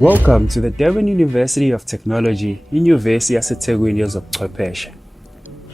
Welcome to the Durban University of Technology, Inyuvesi yaseThekwini yezobuchwepheshe.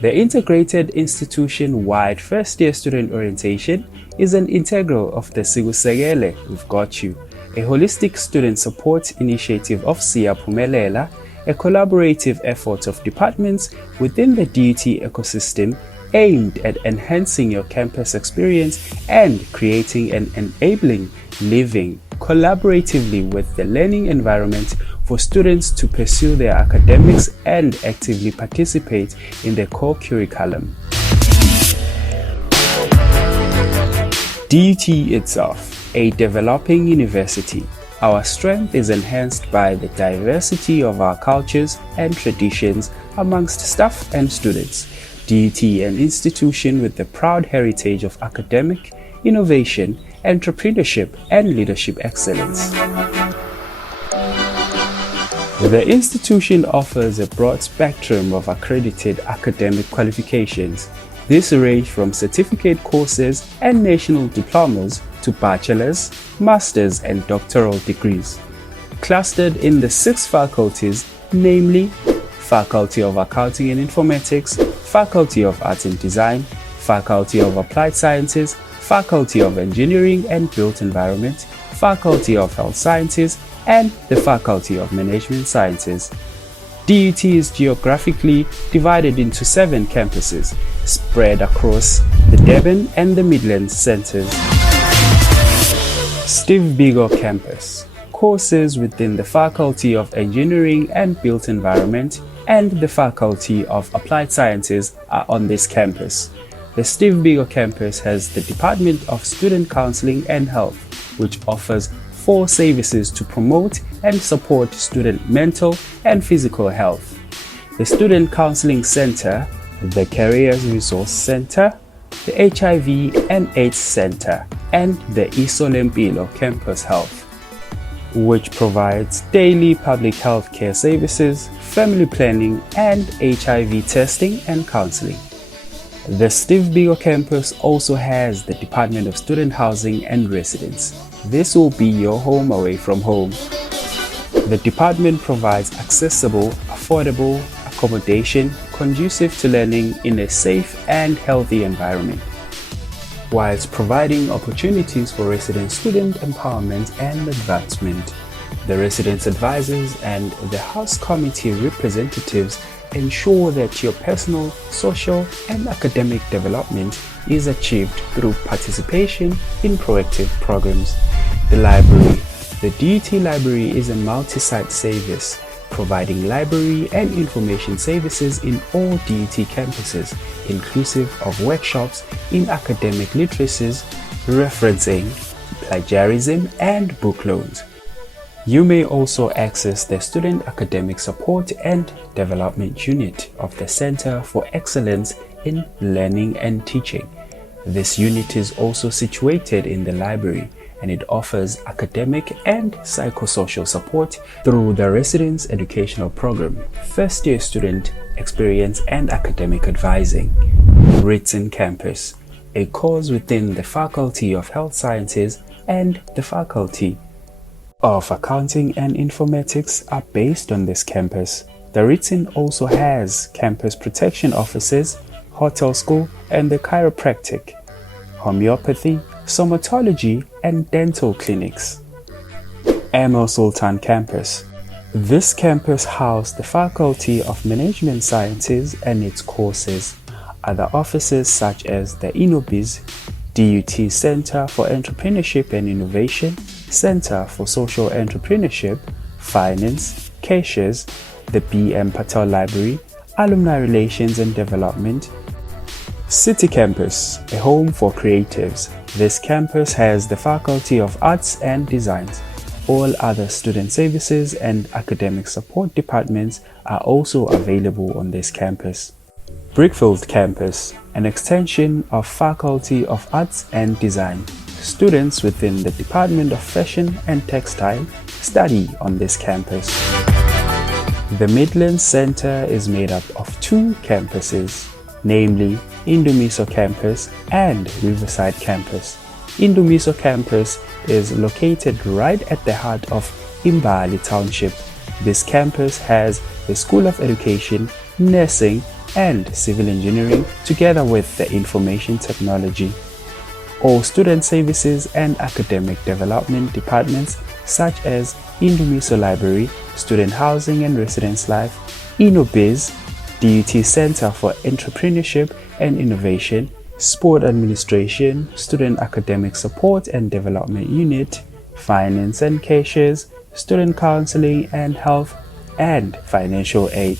The integrated institution-wide first-year student orientation is an integral of the Sikusekele We've Got You, a holistic student support initiative of Siyaphumelela, a collaborative effort of departments within the DUT ecosystem aimed at enhancing your campus experience and creating an enabling living collaboratively with the learning environment for students to pursue their academics and actively participate in the core curriculum. DUT itself, a developing university. Our strength is enhanced by the diversity of our cultures and traditions amongst staff and students. DUT, an institution with the proud heritage of academic, innovation, entrepreneurship, and leadership excellence. The institution offers a broad spectrum of accredited academic qualifications. These range from certificate courses and national diplomas to bachelor's, master's, and doctoral degrees. Clustered in the 6 faculties, namely Faculty of Accounting and Informatics, Faculty of Arts and Design, Faculty of Applied Sciences, Faculty of Engineering and Built Environment, Faculty of Health Sciences, and the Faculty of Management Sciences. DUT is geographically divided into 7 campuses, spread across the Durban and the Midlands centers. Steve Biko Campus. Courses within the Faculty of Engineering and Built Environment and the Faculty of Applied Sciences are on this campus. The Steve Biko campus has the Department of Student Counseling and Health, which offers 4 services to promote and support student mental and physical health. The Student Counseling Center, the Careers Resource Center, the HIV and AIDS Center, and the Isolempilo Campus Health, which provides daily public health care services, family planning, and HIV testing and counseling. The Steve Biko campus also has the Department of Student Housing and Residence. This will be your home away from home. The department provides accessible, affordable accommodation conducive to learning in a safe and healthy environment, whilst providing opportunities for resident student empowerment and advancement. The residence advisors and the house committee representatives ensure that your personal, social, and academic development is achieved through participation in proactive programs. The library. The DUT library is a multi-site service, providing library and information services in all DUT campuses, inclusive of workshops in academic literacies, referencing, plagiarism, and book loans. You may also access the Student Academic Support and Development Unit of the Center for Excellence in Learning and Teaching. This unit is also situated in the library, and it offers academic and psychosocial support through the Residence Educational Program, First-Year Student Experience and Academic Advising. Ritson Campus, a course within the Faculty of Health Sciences and the Faculty of Accounting and Informatics are based on this campus. The Ritson also has campus protection offices, hotel school, and the chiropractic, homeopathy, somatology, and dental clinics. Emil Sultan Campus. This campus houses the Faculty of Management Sciences and its courses. Other offices such as the InnoBiz, DUT Center for Entrepreneurship and Innovation, Center for Social Entrepreneurship, Finance, Cashiers, the B.M. Patel Library, Alumni Relations and Development. City Campus, a home for creatives. This campus has the Faculty of Arts and Designs. All other student services and academic support departments are also available on this campus. Brickfield Campus, an extension of Faculty of Arts and Design. Students within the Department of Fashion and Textile study on this campus. The Midlands Center is made up of 2 campuses, namely Indumiso Campus and Riverside Campus. Indumiso Campus is located right at the heart of Imbali Township. This campus has the School of Education, Nursing, and Civil Engineering, together with the Information Technology. All student services and academic development departments such as Indumiso Library, Student Housing and Residence Life, InnoBiz, DUT Center for Entrepreneurship and Innovation, Sport Administration, Student Academic Support and Development Unit, Finance and Cashiers, Student Counseling and Health, and Financial Aid.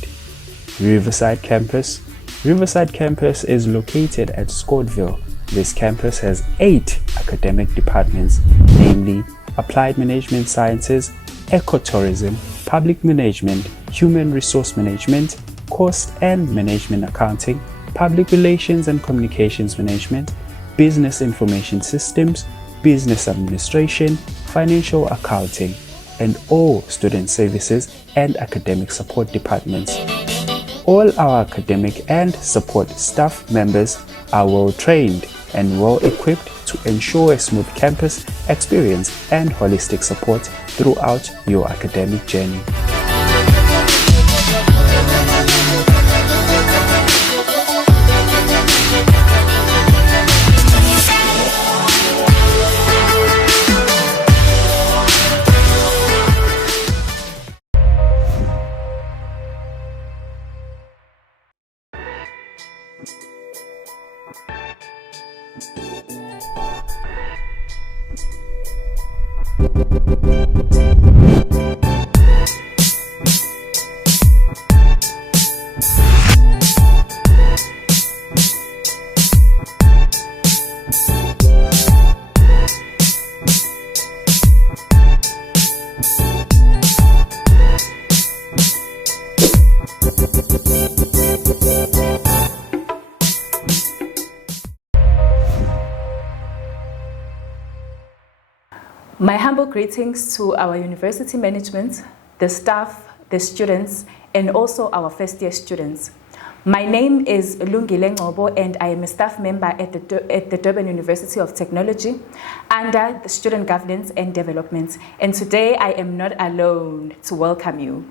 Riverside Campus. Riverside Campus is located at Scottville. This campus has 8 academic departments, namely Applied Management Sciences, Ecotourism, Public Management, Human Resource Management, Cost and Management Accounting, Public Relations and Communications Management, Business Information Systems, Business Administration, Financial Accounting, and all student services and academic support departments. All our academic and support staff members are well trained and well equipped to ensure a smooth campus experience and holistic support throughout your academic journey. My humble greetings to our university management, the staff, the students, and also our first year students. My name is Lungile Ngobo and I am a staff member at the Durban University of Technology under the Student Governance and Development. And today I am not alone to welcome you.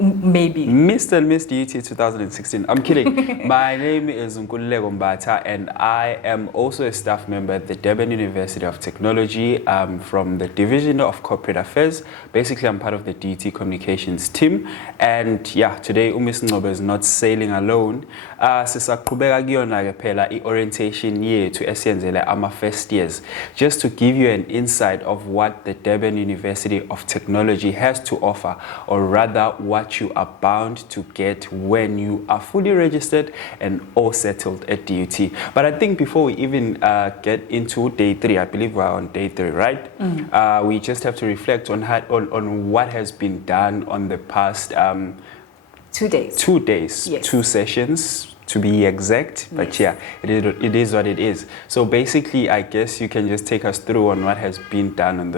Maybe. Mr. and Miss DUT 2016. I'm kidding. My name is Nkululeko Mbatha and I am also a staff member at the Durban University of Technology from the Division of Corporate Affairs. Basically, I'm part of the DUT Communications team. And yeah, today Miss Ngobo is not sailing alone. Sisaqhubeka kuyona phela i-orientation yethu esiyenzele ama first years. Just to give you an insight of what the Durban University of Technology has to offer, or rather what you are bound to get when you are fully registered and all settled at DUT. But I think before we even get into day 3, I believe we're on day 3, right? We just have to reflect on what has been done on the past 2 days. 2 days, yes. 2 sessions to be exact, but yes. Yeah, it is what it is. So basically, I guess you can just take us through on what has been done on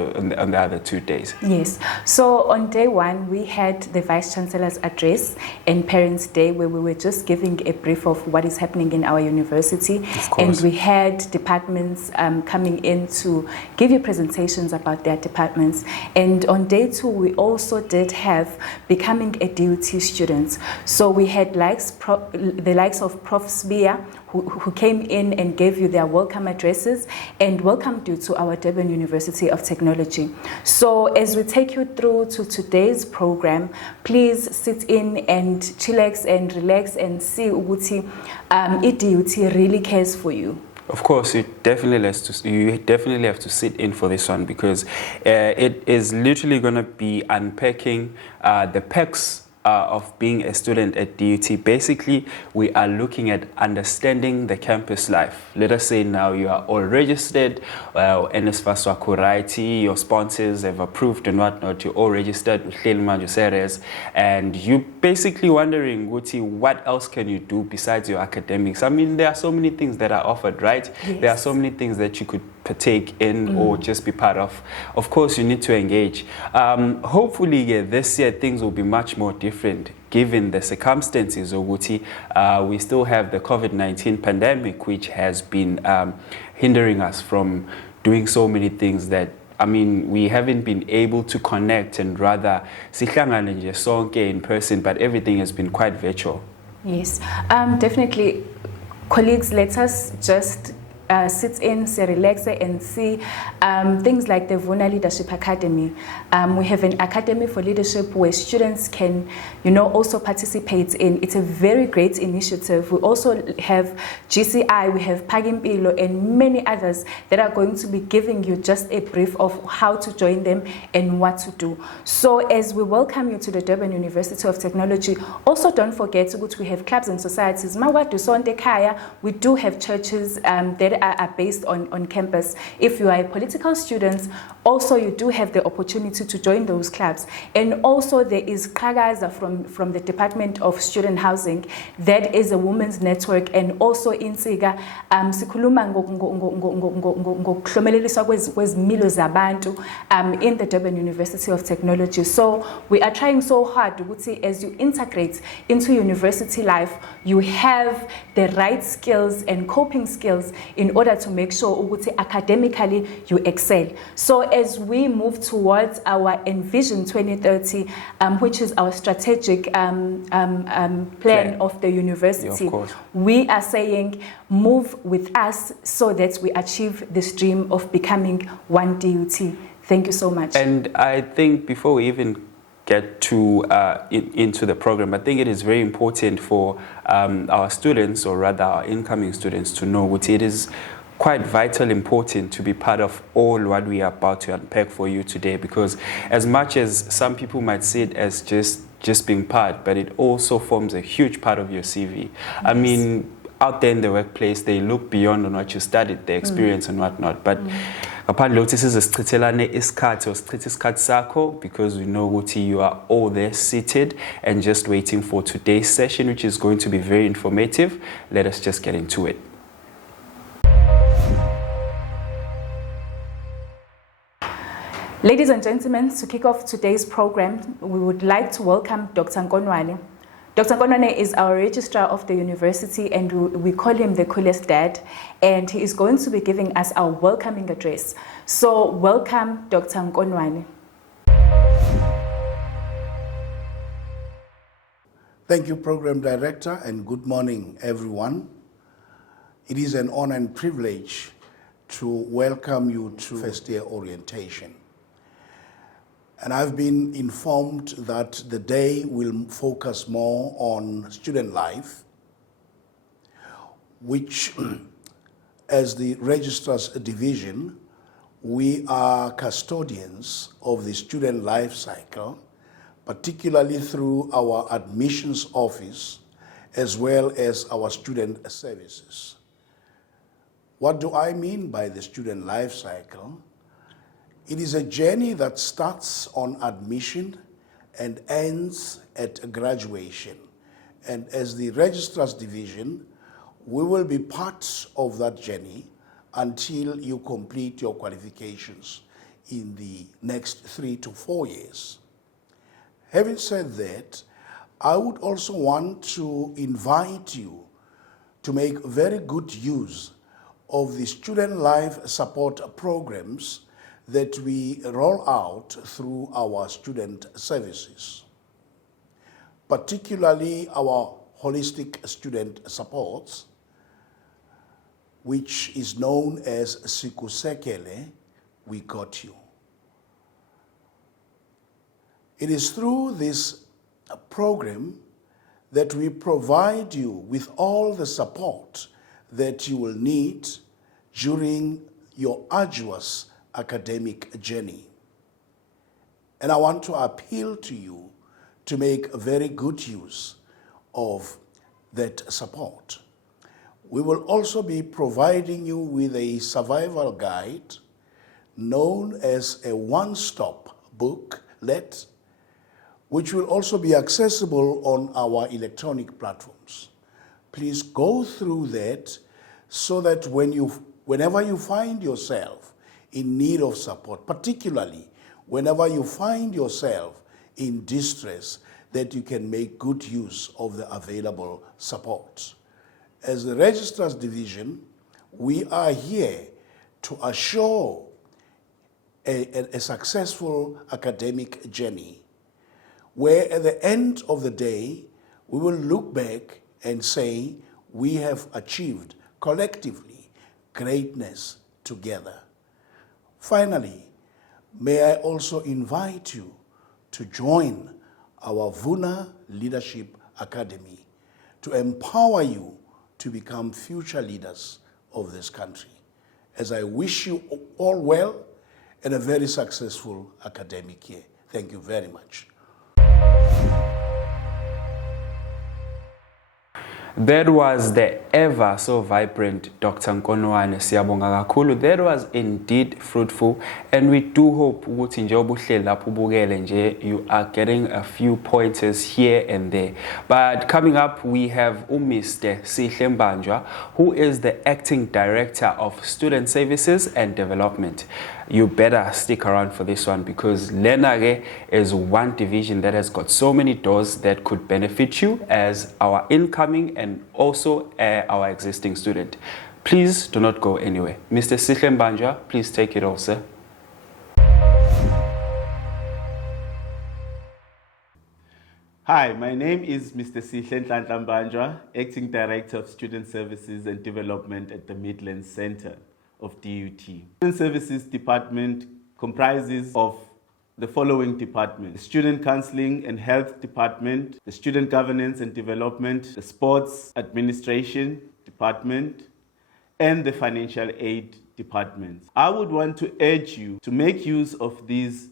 the other 2 days. Yes. So on day 1, we had the Vice Chancellor's address and Parents' Day, where we were just giving a brief of what is happening in our university. Of course. And we had departments coming in to give you presentations about their departments. And on day 2, we also did have becoming a DUT student. So we had the likes of Prof. Sbia, who came in and gave you their welcome addresses and welcomed you to our Durban University of Technology. So as we take you through to today's program, please sit in and chillax and relax and see ukuthi DUT really cares for you. Of course, you definitely have to sit in for this one because it is literally going to be unpacking the perks of being a student at DUT. Basically, we are looking at understanding the campus life. Let us say now you are all registered, NSFAS Wakuraiti, your sponsors have approved and whatnot, you're all registered with Hlelima Seres, and you basically wondering, Guti, what else can you do besides your academics? I mean, there are so many things that are offered, right? Yes. There are so many things that you could partake in or just be part of. Of course, you need to engage. Hopefully, this year things will be much more different given the circumstances. Oguti, we still have the COVID-19 pandemic, which has been hindering us from doing so many things that I mean, we haven't been able to connect and rather sihlangane nje sonke in person, but everything has been quite virtual. Yes, definitely. Colleagues, let us just sit in, relax, and see things like the Vuna Leadership Academy. We have an academy for leadership where students can, also participate in. It's a very great initiative. We also have GCI, we have Pagimpilo, and many others that are going to be giving you just a brief of how to join them and what to do. So as we welcome you to the Durban University of Technology, also don't forget that we have clubs and societies. Mawadu Sonte Kaya, we do have churches that are based on campus. If you are a political student, also you do have the opportunity to join those clubs. And also there is Kagaza from the Department of Student Housing. That is a women's network. And also in Siga, sikhuluma ngokuhlomeleliswa kwezimilo zabantu in the Durban University of Technology. So we are trying so hard as you integrate into university life, you have the right skills and coping skills in order to make sure academically you excel. So as we move towards our Envision 2030, which is our strategic plan of the university, Yeah, of we are saying move with us so that we achieve this dream of becoming one DUT. Thank you so much. And I think before we even get to into the program, I think it is very important for our students, or rather our incoming students, to know what it is quite vital important to be part of all what we are about to unpack for you today, because as much as some people might see it as just being part, but it also forms a huge part of your CV. Yes. I mean, out there in the workplace, they look beyond on what you studied, the experience and whatnot, but apparently this is a sakho, because we know what you are all there seated and just waiting for today's session, which is going to be very informative. Let us just get into it. Ladies and gentlemen, to kick off today's program, we would like to welcome Dr. Nkonwane. Dr. Nkonwane is our registrar of the university, and we call him the coolest dad, and he is going to be giving us our welcoming address. So welcome, Dr. Nkonwane. Thank you, Program Director, and good morning, everyone. It is an honor and privilege to welcome you to first year orientation. And I've been informed that the day will focus more on student life, which as the Registrar's Division, we are custodians of the student life cycle, particularly through our admissions office, as well as our student services. What do I mean by the student life cycle? It is a journey that starts on admission and ends at graduation. And as the Registrar's Division, we will be part of that journey until you complete your qualifications in the next 3 to 4 years. Having said that, I would also want to invite you to make very good use of the student life support programs that we roll out through our student services, particularly our holistic student supports, which is known as Sikusekele, We Got You. It is through this program that we provide you with all the support that you will need during your arduous academic journey. And I want to appeal to you to make very good use of that support. We will also be providing you with a survival guide known as a one-stop booklet, which will also be accessible on our electronic platforms. Please go through that so that whenever you find yourself in need of support, particularly whenever you find yourself in distress, that you can make good use of the available support. As the Registrar's Division, we are here to assure a successful academic journey, where at the end of the day, we will look back and say we have achieved collectively greatness together. Finally, may I also invite you to join our VUNA Leadership Academy to empower you to become future leaders of this country. As I wish you all well and a very successful academic year. Thank you very much. That was the ever so vibrant Dr. Nkonwane Siyabonga kakhulu. That was indeed fruitful, and we do hope ukuthi njengoba uhleli lapho ubukele nje you are getting a few pointers here and there. But coming up we have Mr. Sihle Mbanjwa, who is the Acting Director of Student Services and Development. You better stick around for this one because Lenage is one division that has got so many doors that could benefit you as our incoming and also our existing student. Please do not go anywhere. Mr. Sihle Mbanjwa, please take it all, sir. Hi, my name is Mr. Sihle Mbanjwa, Acting Director of Student Services and Development at the Midlands Center of DUT. Student Services Department comprises of the following departments: the Student Counseling and Health Department, the Student Governance and Development, the Sports Administration Department, and the Financial Aid Department. I would want to urge you to make use of these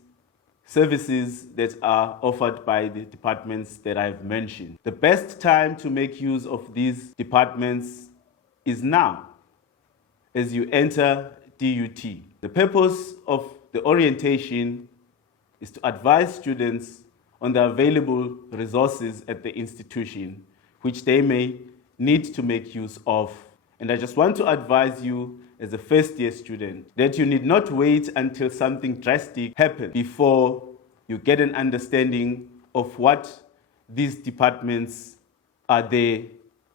services that are offered by the departments that I've mentioned. The best time to make use of these departments is now, as you enter DUT. The purpose of the orientation is to advise students on the available resources at the institution, which they may need to make use of. And I just want to advise you as a first-year student that you need not wait until something drastic happens before you get an understanding of what these departments are there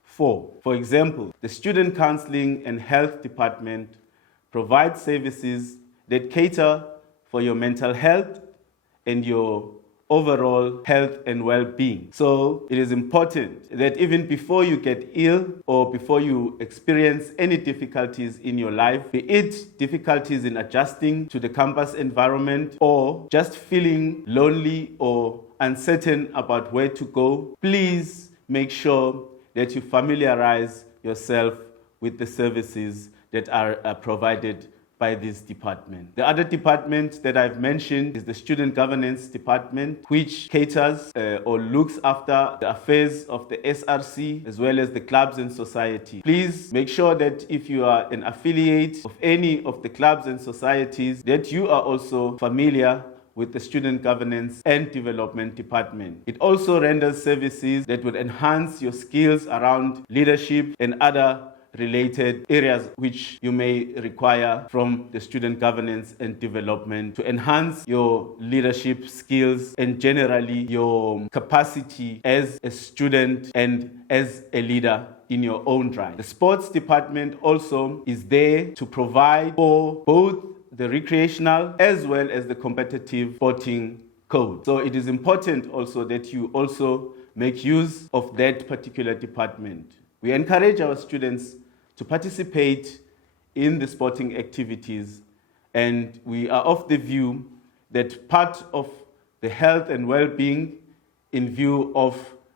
for. For example, the Student Counseling and Health Department provides services that cater for your mental health and your overall health and well-being. So it is important that even before you get ill or before you experience any difficulties in your life, be it difficulties in adjusting to the campus environment or just feeling lonely or uncertain about where to go, please make sure that you familiarize yourself with the services that are provided by this department. The other department that I've mentioned is the Student Governance Department, which caters or looks after the affairs of the SRC as well as the clubs and society. Please make sure that if you are an affiliate of any of the clubs and societies, that you are also familiar with the Student Governance and Development Department. It also renders services that would enhance your skills around leadership and other related areas which you may require from the Student Governance and Development to enhance your leadership skills and generally your capacity as a student and as a leader in your own right. The Sports Department also is there to provide for both the recreational as well as the competitive sporting code. So it is important also that you also make use of that particular department. We encourage our students to participate in the sporting activities, and we are of the view that part of the health and well-being in view of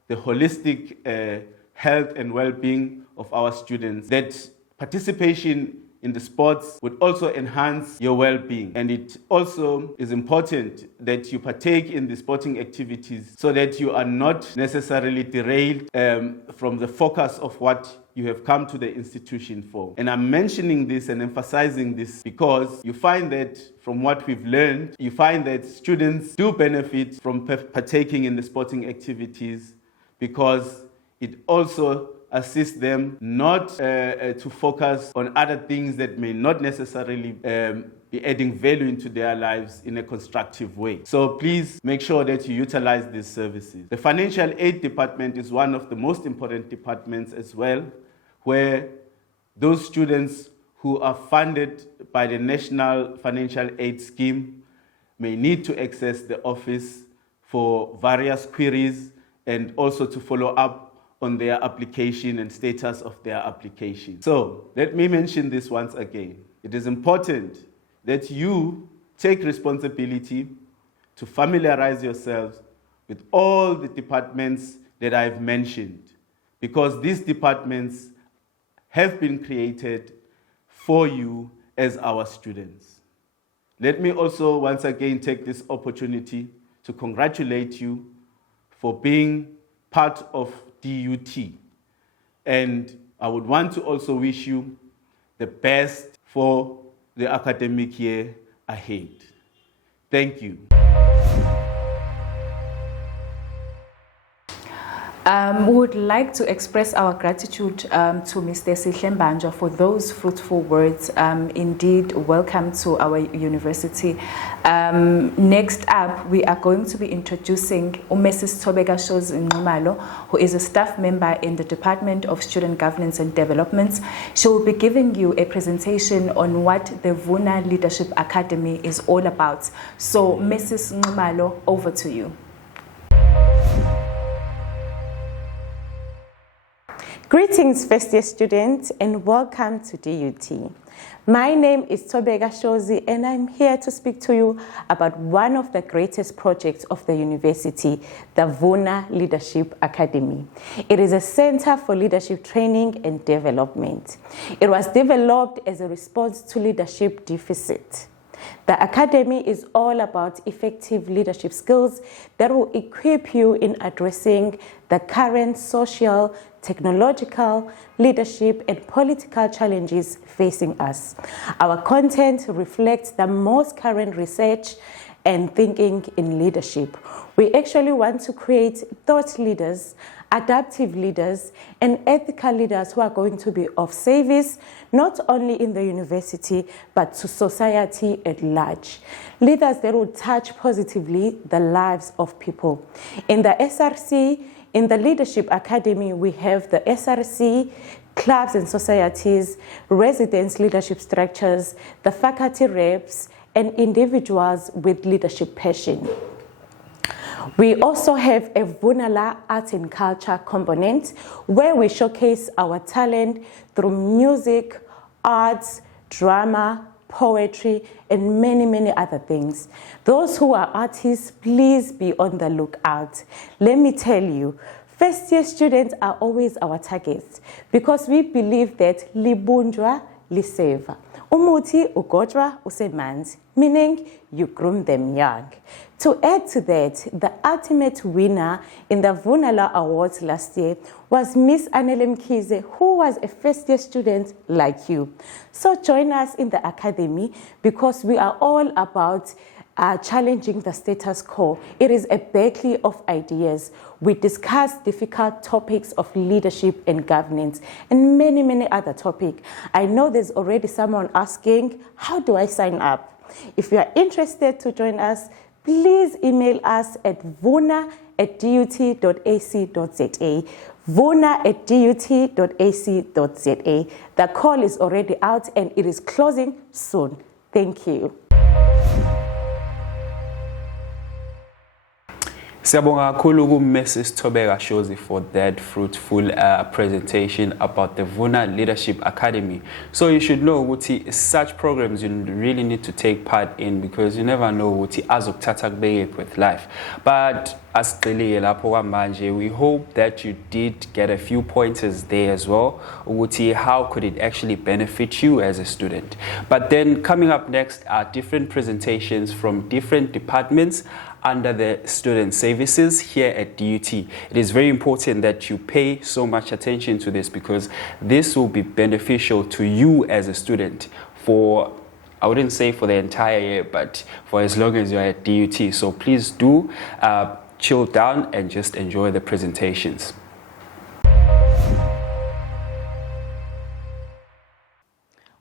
the holistic health and well-being of our students, that participation in the sports would also enhance your well-being. And it also is important that you partake in the sporting activities so that you are not necessarily derailed from the focus of what you have come to the institution for. And I'm mentioning this and emphasizing this because you find that from what we've learned, you find that students do benefit from partaking in the sporting activities because it also assist them not to focus on other things that may not necessarily be adding value into their lives in a constructive way. So please make sure that you utilize these services. The Financial Aid Department is one of the most important departments as well, where those students who are funded by the National Financial Aid Scheme may need to access the office for various queries and also to follow up on their application and status of their application. So let me mention this once again. It is important that you take responsibility to familiarize yourselves with all the departments that I've mentioned, because these departments have been created for you as our students. Let me also once again take this opportunity to congratulate you for being part of DUT. And I would want to also wish you the best for the academic year ahead. Thank you. We would like to express our gratitude to Mr. Sihle Mbanjwa for those fruitful words. Indeed, welcome to our university. Next up, we are going to be introducing Mrs. Thobeka Shozi Nxumalo, who is a staff member in the Department of Student Governance and Development. She will be giving you a presentation on what the VUNA Leadership Academy is all about. So, Mrs. Nxumalo, over to you. Greetings, first year students, and welcome to DUT. My name is Thobeka Shozi, and I'm here to speak to you about one of the greatest projects of the university, the VUNA Leadership Academy. It is a center for leadership training and development. It was developed as a response to leadership deficit. The Academy is all about effective leadership skills that will equip you in addressing the current social, technological, leadership, and political challenges facing us. Our content reflects the most current research and thinking in leadership. We actually want to create thought leaders, adaptive leaders, and ethical leaders who are going to be of service, not only in the university, but to society at large. Leaders that will touch positively the lives of people. In the SRC, in the Leadership Academy, we have the SRC, clubs and societies, residence leadership structures, the faculty reps, and individuals with leadership passion. We also have a VUNALA Arts and Culture component where we showcase our talent through music, arts, drama, poetry, and many, many other things. Those who are artists, please be on the lookout. Let me tell you, first-year students are always our targets because we believe that libunjwa liseva. Umuti ugojwa usemanzi, meaning you groom them young. To add to that, the ultimate winner in the VUNALA Awards last year was Miss Anele Mkhize, who was a first-year student like you. So join us in the Academy because we are all about challenging the status quo. It is a battle of ideas. We discuss difficult topics of leadership and governance and many, many other topics. I know there's already someone asking, how do I sign up? If you are interested to join us, please email us at vuna@dut.ac.za. vuna@dut.ac.za. The call is already out and it is closing soon. Thank you. Siyabonga kakhulu Mrs. Thobeka Shozi for that fruitful presentation about the VUNA Leadership Academy. So you should know ukuthi such programs you really need to take part in because you never know ukuthi azokuthatha kubeke with life. But asiqhelile lapho kwamanje, we hope that you did get a few pointers there as well ukuthi how could it actually benefit you as a student. But then coming up next are different presentations from different departments under the student services here at DUT. It is very important that you pay so much attention to this because this will be beneficial to you as a student for, I wouldn't say for the entire year, but for as long as you're at DUT. So please do chill down and just enjoy the presentations.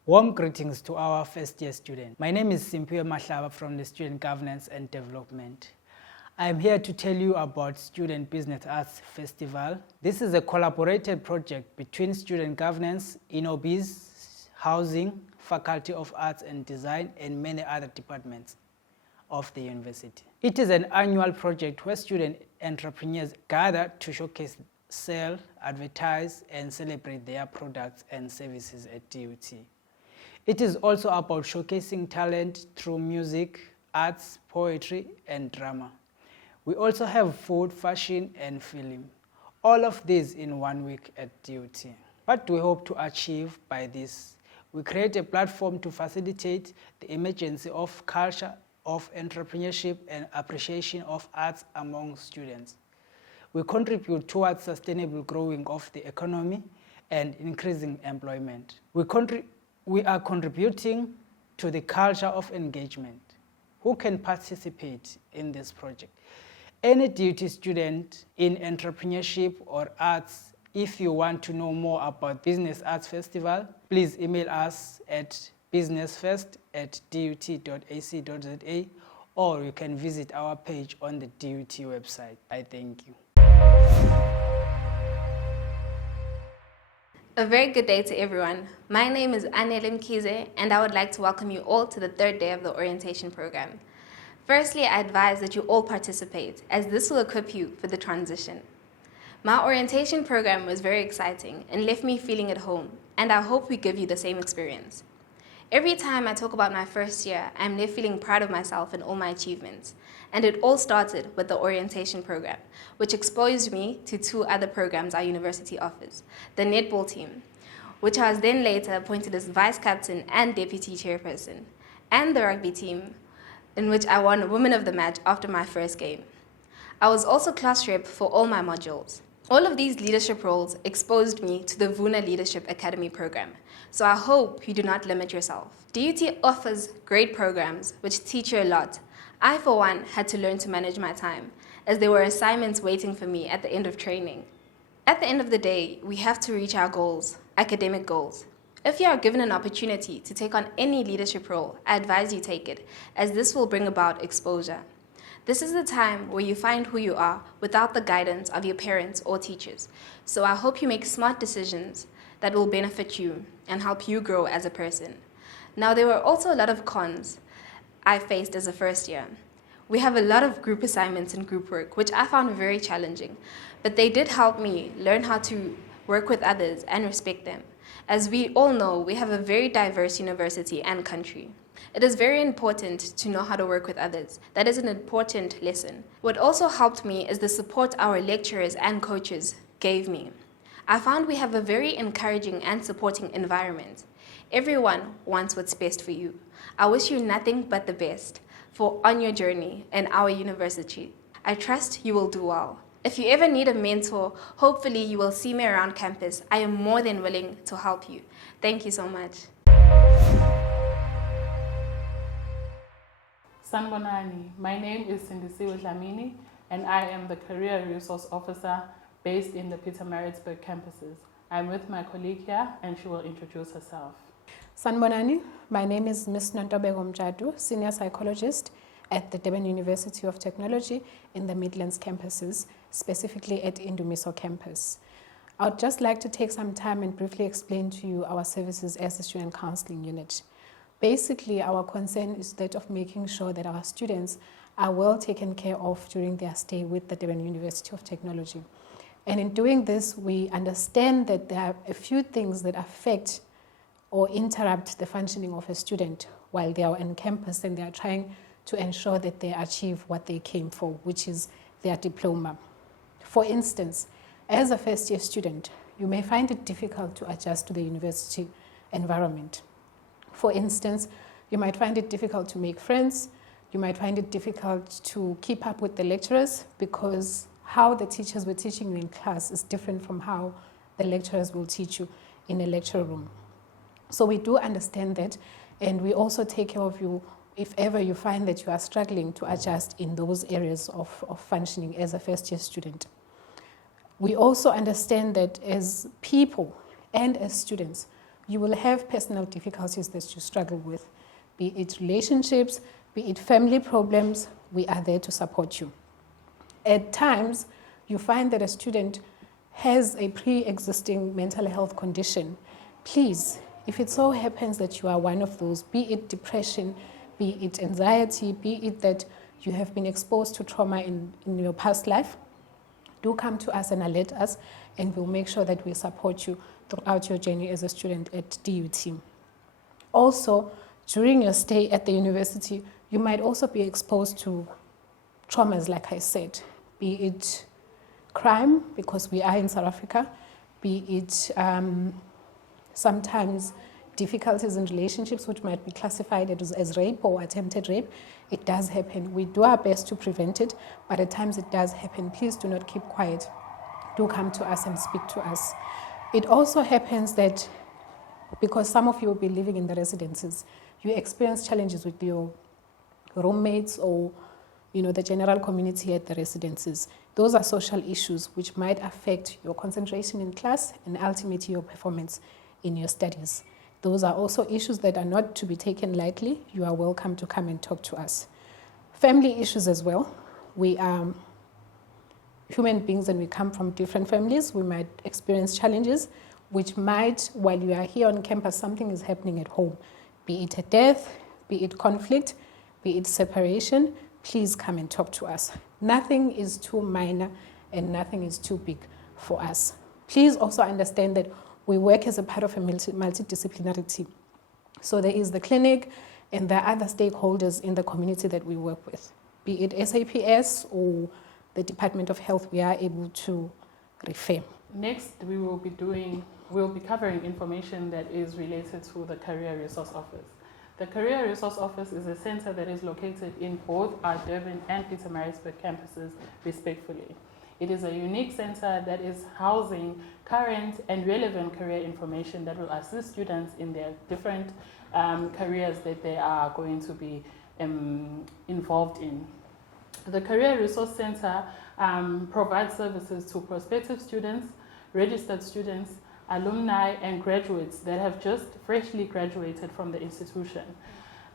Warm greetings to our first year students. My name is Simphiwe Mahlaba from the Student Governance and Development. I am here to tell you about Student Business Arts Festival. This is a collaborated project between Student Governance, InnoBiz, Housing, Faculty of Arts and Design, and many other departments. of the university. It is an annual project where student entrepreneurs gather to showcase, sell, advertise, and celebrate their products and services at DUT. It is also about showcasing talent through music, arts, poetry, and drama. We also have food, fashion, and film. All of this in 1 week at DUT. What do we hope to achieve by this? We create a platform to facilitate the emergence of culture, of entrepreneurship, and appreciation of arts among students. We contribute towards sustainable growing of the economy and increasing employment. We are contributing to the culture of engagement. Who can participate in this project? Any DUT student in entrepreneurship or arts. If you want to know more about Business Arts Festival, please email us at businessfest@dut.ac.za, or you can visit our page on the DUT website. I thank you. A very good day to everyone. My name is Anele Mkize, and I would like to welcome you all to the third day of the orientation program. Firstly, I advise that you all participate, as this will equip you for the transition. My orientation program was very exciting and left me feeling at home, and I hope we give you the same experience. Every time I talk about my first year, I'm left feeling proud of myself and all my achievements. And it all started with the orientation program, which exposed me to 2 other programs our university offers. The netball team, which I was then later appointed as vice captain and deputy chairperson, and the rugby team, in which I won Woman of the Match after my first game. I was also class rep for all my modules. All of these leadership roles exposed me to the VUNA Leadership Academy program, so I hope you do not limit yourself. DUT offers great programs which teach you a lot. I, for one, had to learn to manage my time, as there were assignments waiting for me at the end of training. At the end of the day, we have to reach our goals, academic goals. If you are given an opportunity to take on any leadership role, I advise you take it, as this will bring about exposure. This is the time where you find who you are without the guidance of your parents or teachers. So I hope you make smart decisions that will benefit you and help you grow as a person. Now, there were also a lot of cons I faced as a first year. We have a lot of group assignments and group work, which I found very challenging, but they did help me learn how to work with others and respect them. As we all know, we have a very diverse university and country. It is very important to know how to work with others. That is an important lesson. What also helped me is the support our lecturers and coaches gave me. I found we have a very encouraging and supporting environment. Everyone wants what's best for you. I wish you nothing but the best on your journey in our university. I trust you will do well. If you ever need a mentor, hopefully you will see me around campus. I am more than willing to help you. Thank you so much. Sanbonani, my name is Sindisiwe Dlamini, and I am the Career Resource Officer based in the Pietermaritzburg campuses. I'm with my colleague here, and she will introduce herself. Sanbonani, my name is Ms. Nontobeko Mjadu, Senior Psychologist at the Durban University of Technology in the Midlands campuses, specifically at Indumiso campus. I would just like to take some time and briefly explain to you our services as a student counseling unit. Basically, our concern is that of making sure that our students are well taken care of during their stay with the Durban University of Technology. And in doing this, we understand that there are a few things that affect or interrupt the functioning of a student while they are on campus and they are trying to ensure that they achieve what they came for, which is their diploma. For instance, as a first-year student, you may find it difficult to adjust to the university environment. For instance, you might find it difficult to make friends. You might find it difficult to keep up with the lecturers because how the teachers were teaching you in class is different from how the lecturers will teach you in a lecture room. So we do understand that, and we also take care of you if ever you find that you are struggling to adjust in those areas of functioning as a first-year student. We also understand that as people and as students, you will have personal difficulties that you struggle with, be it relationships, be it family problems. We are there to support you. At times, you find that a student has a pre-existing mental health condition. Please, if it so happens that you are one of those, be it depression, be it anxiety, be it that you have been exposed to trauma in your past life, do come to us and alert us, and we'll make sure that we support you throughout your journey as a student at DUT. Also, during your stay at the university, you might also be exposed to traumas, like I said, be it crime, because we are in South Africa, be it sometimes difficulties in relationships which might be classified as rape or attempted rape. It does happen. We do our best to prevent it, but at times it does happen. Please do not keep quiet. Do come to us and speak to us. It also happens that because some of you will be living in the residences, you experience challenges with your roommates or the general community at the residences. Those are social issues which might affect your concentration in class and ultimately your performance in your studies. Those are also issues that are not to be taken lightly. You are welcome to come and talk to us. Family issues as well. We are human beings and we come from different families. We might experience challenges which might, while you are here on campus, something is happening at home. Be it a death, be it conflict, be it separation, please come and talk to us. Nothing is too minor and nothing is too big for us. Please also understand that we work as a part of a multidisciplinary team. So there is the clinic and there are other stakeholders in the community that we work with. Be it SAPS or the Department of Health, we are able to refer. Next, we'll be covering information that is related to the Career Resource Office. The Career Resource Office is a center that is located in both our Durban and Pietermaritzburg campuses, respectively. It is a unique center that is housing current and relevant career information that will assist students in their different careers that they are going to be involved in. The Career Resource Center provides services to prospective students, registered students, alumni and graduates that have just freshly graduated from the institution.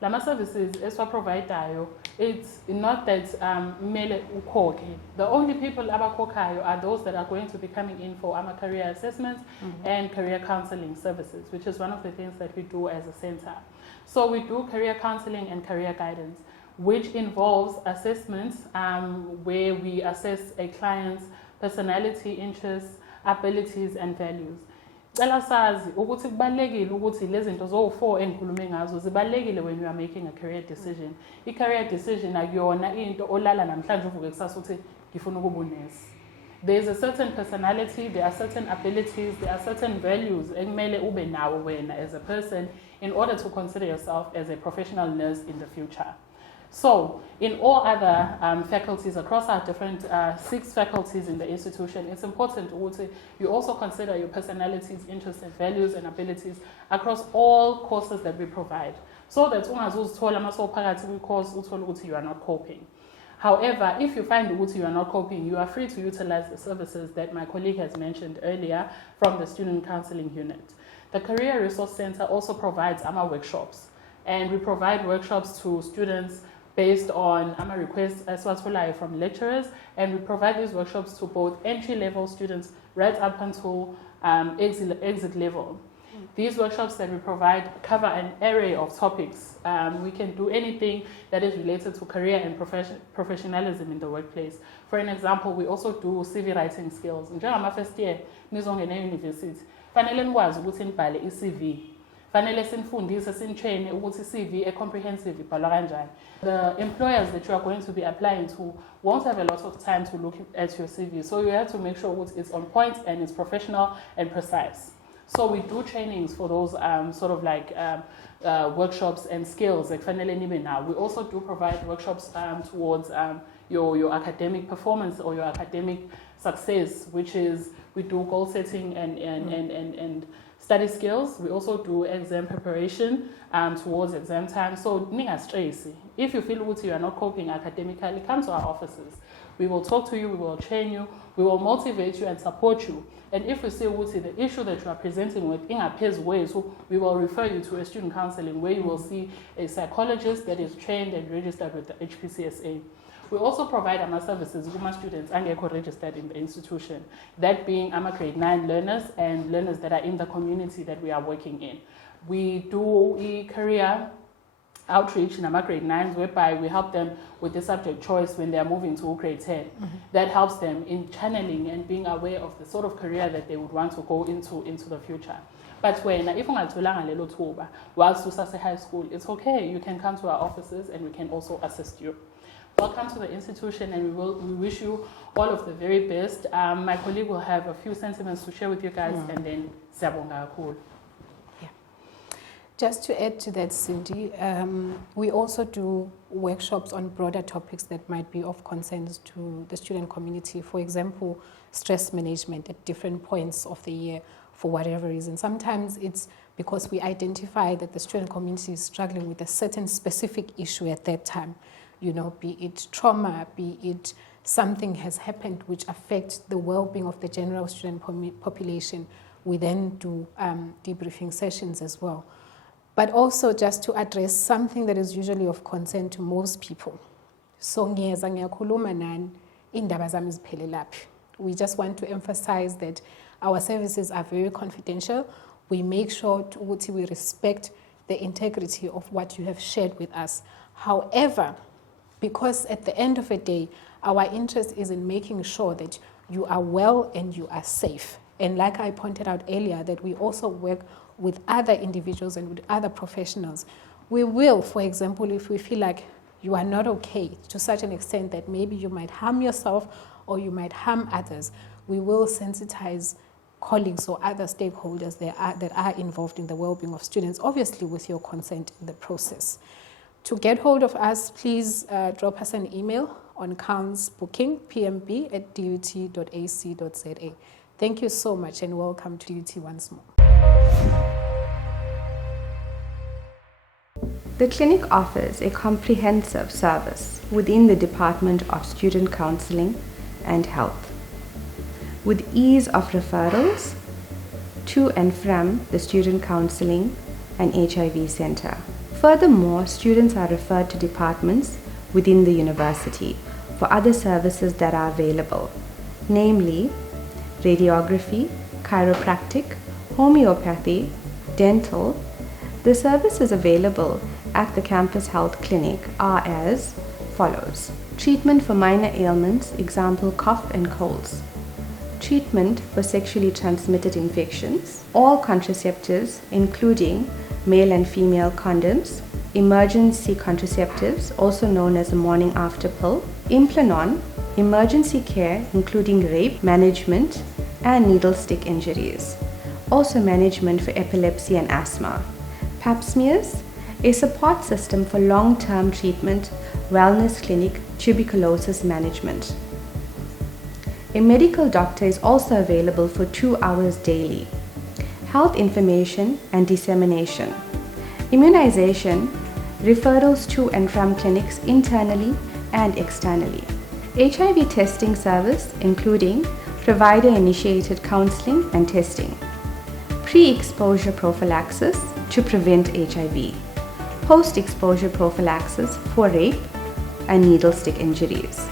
Lama services esiwaprovidayo, it's not that mele ukhokhe. The only people abakhokhayo are those that are going to be coming in for our career assessments and career counseling services, which is one of the things that we do as a center. So we do career counseling and career guidance, which involves assessments where we assess a client's personality, interests, abilities and values. Cela sazi ukuthi kubalekile ukuthi lezi zinto zo4 engikhulume ngazo zibalekile when you are making a career decision. I-career decision akuyona into olala namhlanje uvuke kusasa uthi ngifuna ukuba unesi. There is a certain personality, there are certain abilities, there are certain values ekumele ube nawo wena as a person in order to consider yourself as a professional nurse in the future. So, in all other faculties across our different 6 faculties in the institution, it's important to you also consider your personalities, interests, and values and abilities across all courses that we provide, so that you are not coping. However, if you find that you are not coping, you are free to utilize the services that my colleague has mentioned earlier from the Student Counseling Unit. The Career Resource Center also provides AMA workshops, and we provide workshops to students based on AMA requests as well as from lecturers, and we provide these workshops to both entry-level students right up until exit level. These workshops that we provide cover an array of topics. We can do anything that is related to career and professionalism in the workplace. For an example, we also do CV writing skills. Njengama first year nizongena university, fanele nikwazi ukuthi nibhale i-CV. Fanele sinifundise sintrain ukuthi CV comprehensive ibhalwa kanjani. The employers that you are going to be applying to won't have a lot of time to look at your CV, so you have to make sure it's on point and it's professional and precise. So we do trainings for those workshops and skills like fanele nibe now. We also do provide workshops towards your academic performance or your academic success, which is we do goal setting and study skills. We also do exam preparation towards exam time. So if you feel you are not coping academically, come to our offices. We will talk to you, we will train you, we will motivate you and support you. And if we see the issue that you are presenting with in a peers way, so we will refer you to a student counseling where you will see a psychologist that is trained and registered with the HPCSA. We also provide AMA services to students registered in the institution, that being AMA grade 9 learners and learners that are in the community that we are working in. We do career outreach in our grade 9s, whereby we help them with the subject choice when they are moving to grade 10. That helps them in channeling and being aware of the sort of career that they would want to go into the future. But if ungatholanga lelo thuba whilst usase high school, it's okay. You can come to our offices and we can also assist you. Welcome to the institution, and we wish you all of the very best. My colleague will have a few sentiments to share with you guys, and then siyabonga kakhulu. Just to add to that, Cindy, we also do workshops on broader topics that might be of concern to the student community. For example, stress management at different points of the year for whatever reason. Sometimes it's because we identify that the student community is struggling with a certain specific issue at that time. You know, be it trauma, be it something has happened which affects the well-being of the general student population. We then do debriefing sessions as well. But also just to address something that is usually of concern to most people. So we just want to emphasize that our services are very confidential. We make sure we respect the integrity of what you have shared with us. However, because at the end of the day, our interest is in making sure that you are well and you are safe. And like I pointed out earlier, that we also work with other individuals and with other professionals. We will, for example, if we feel like you are not okay to such an extent that maybe you might harm yourself or you might harm others, we will sensitize colleagues or other stakeholders that are involved in the well-being of students, obviously with your consent in the process. To get hold of us, please drop us an email on counts.booking@dut.ac.za. Thank you so much and welcome to DUT once more. The clinic offers a comprehensive service within the Department of Student Counseling and Health, with ease of referrals to and from the Student Counseling and HIV Center. Furthermore, students are referred to departments within the university for other services that are available, namely radiography, chiropractic, homeopathy, dental. The services available at the campus health clinic are as follows. Treatment for minor ailments, example cough and colds. Treatment for sexually transmitted infections. All contraceptives, including male and female condoms. Emergency contraceptives, also known as a morning after pill. Implanon, emergency care, including rape, management, and needle stick injuries. Also management for epilepsy and asthma. Pap smears, a support system for long-term treatment, wellness clinic, tuberculosis management. A medical doctor is also available for 2 hours daily. Health information and dissemination. Immunization, referrals to and from clinics internally and externally. HIV testing service, including provider-initiated counseling and testing. Pre-exposure prophylaxis to prevent HIV. Post-exposure prophylaxis for rape and needle stick injuries.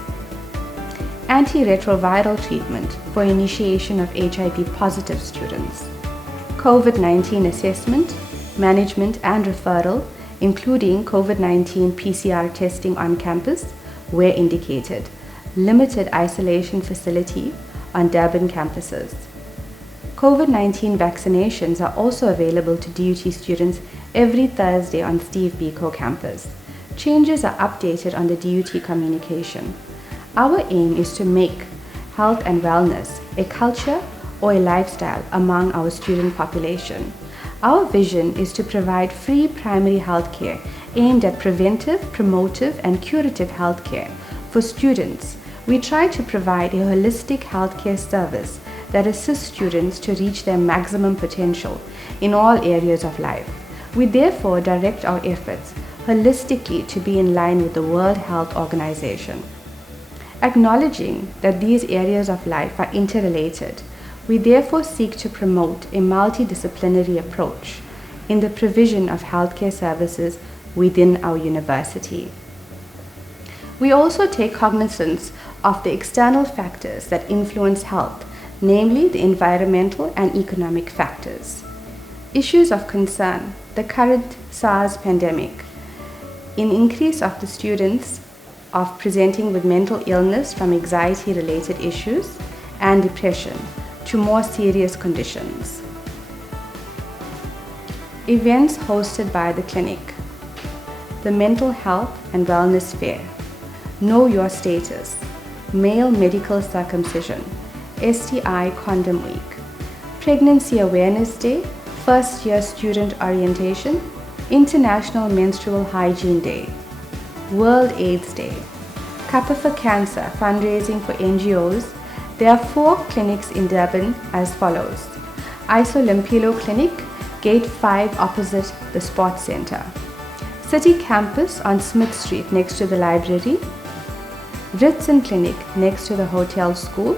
Antiretroviral treatment for initiation of HIV-positive students. COVID-19 assessment, management and referral, including COVID-19 PCR testing on campus where indicated. Limited isolation facility on Durban campuses. COVID-19 vaccinations are also available to DUT students every Thursday on Steve Biko campus. Changes are updated on the DUT communication. Our aim is to make health and wellness a culture or a lifestyle among our student population. Our vision is to provide free primary health care aimed at preventive, promotive, and curative health care for students. We try to provide a holistic healthcare service that assists students to reach their maximum potential in all areas of life. We therefore direct our efforts holistically to be in line with the World Health Organization. Acknowledging that these areas of life are interrelated, we therefore seek to promote a multidisciplinary approach in the provision of healthcare services within our university. We also take cognizance of the external factors that influence health, namely the environmental and economic factors. Issues of concern, the current SARS pandemic, an increase of the students of presenting with mental illness from anxiety-related issues and depression to more serious conditions. Events hosted by the clinic. The Mental Health and Wellness Fair, Know Your Status, Male Medical Circumcision, STI Condom Week, Pregnancy Awareness Day, First Year Student Orientation, International Menstrual Hygiene Day, World AIDS Day, Kappa for Cancer fundraising for NGOs. There are 4 clinics in Durban as follows: Isolimpilo Clinic, Gate 5 opposite the Sports Center, City Campus on Smith Street next to the library, Ritson Clinic next to the Hotel School,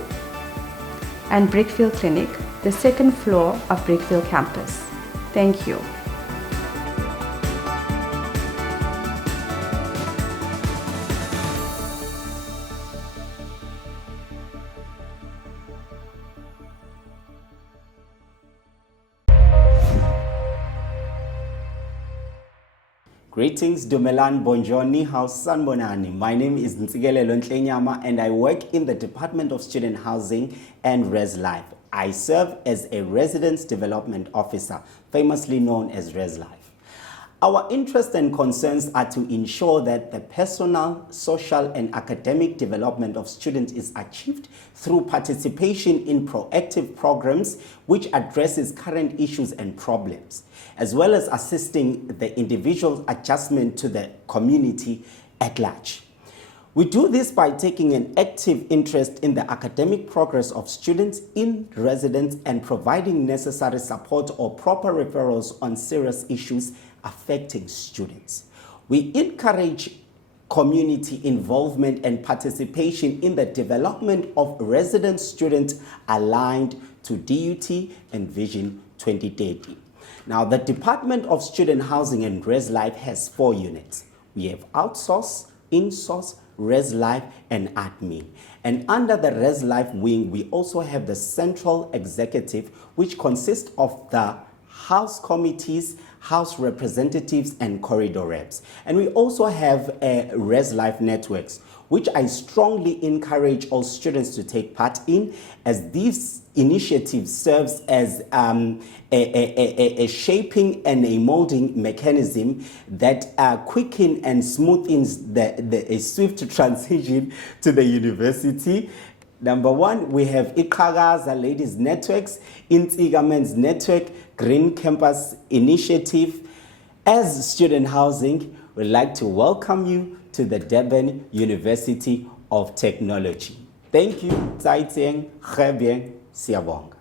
and Brickfield Clinic, the 2nd floor of Brickfield Campus. Thank you. Greetings, Dumelan, Bonjoni, House Sanbonani. My name is Ntsigelelo Ntlenyama and I work in the Department of Student Housing and ResLife. I serve as a Residence Development Officer, famously known as ResLife. Our interests and concerns are to ensure that the personal, social, and academic development of students is achieved through participation in proactive programs which addresses current issues and problems, as well as assisting the individual adjustment to the community at large. We do this by taking an active interest in the academic progress of students in residence and providing necessary support or proper referrals on serious issues affecting students. We encourage community involvement and participation in the development of resident students aligned to DUT and Vision 2030. Now, the Department of Student Housing and ResLife has 4 units. We have outsource, insource, ResLife, and admin. And under the ResLife wing, we also have the central executive, which consists of the house committees, house representatives, and corridor reps. And we also have ResLife networks, which I strongly encourage all students to take part in, as these initiatives serves as a shaping and a molding mechanism that quicken and smoothens a swift transition to the university. Number 1, we have Iqhakaza Ladies Networks, Intsiga Men's Network, Green Campus Initiative. As Student Housing, we'd like to welcome you to the Durban University of Technology. Thank you. Tsaitseng, Khebien, Siyabonga.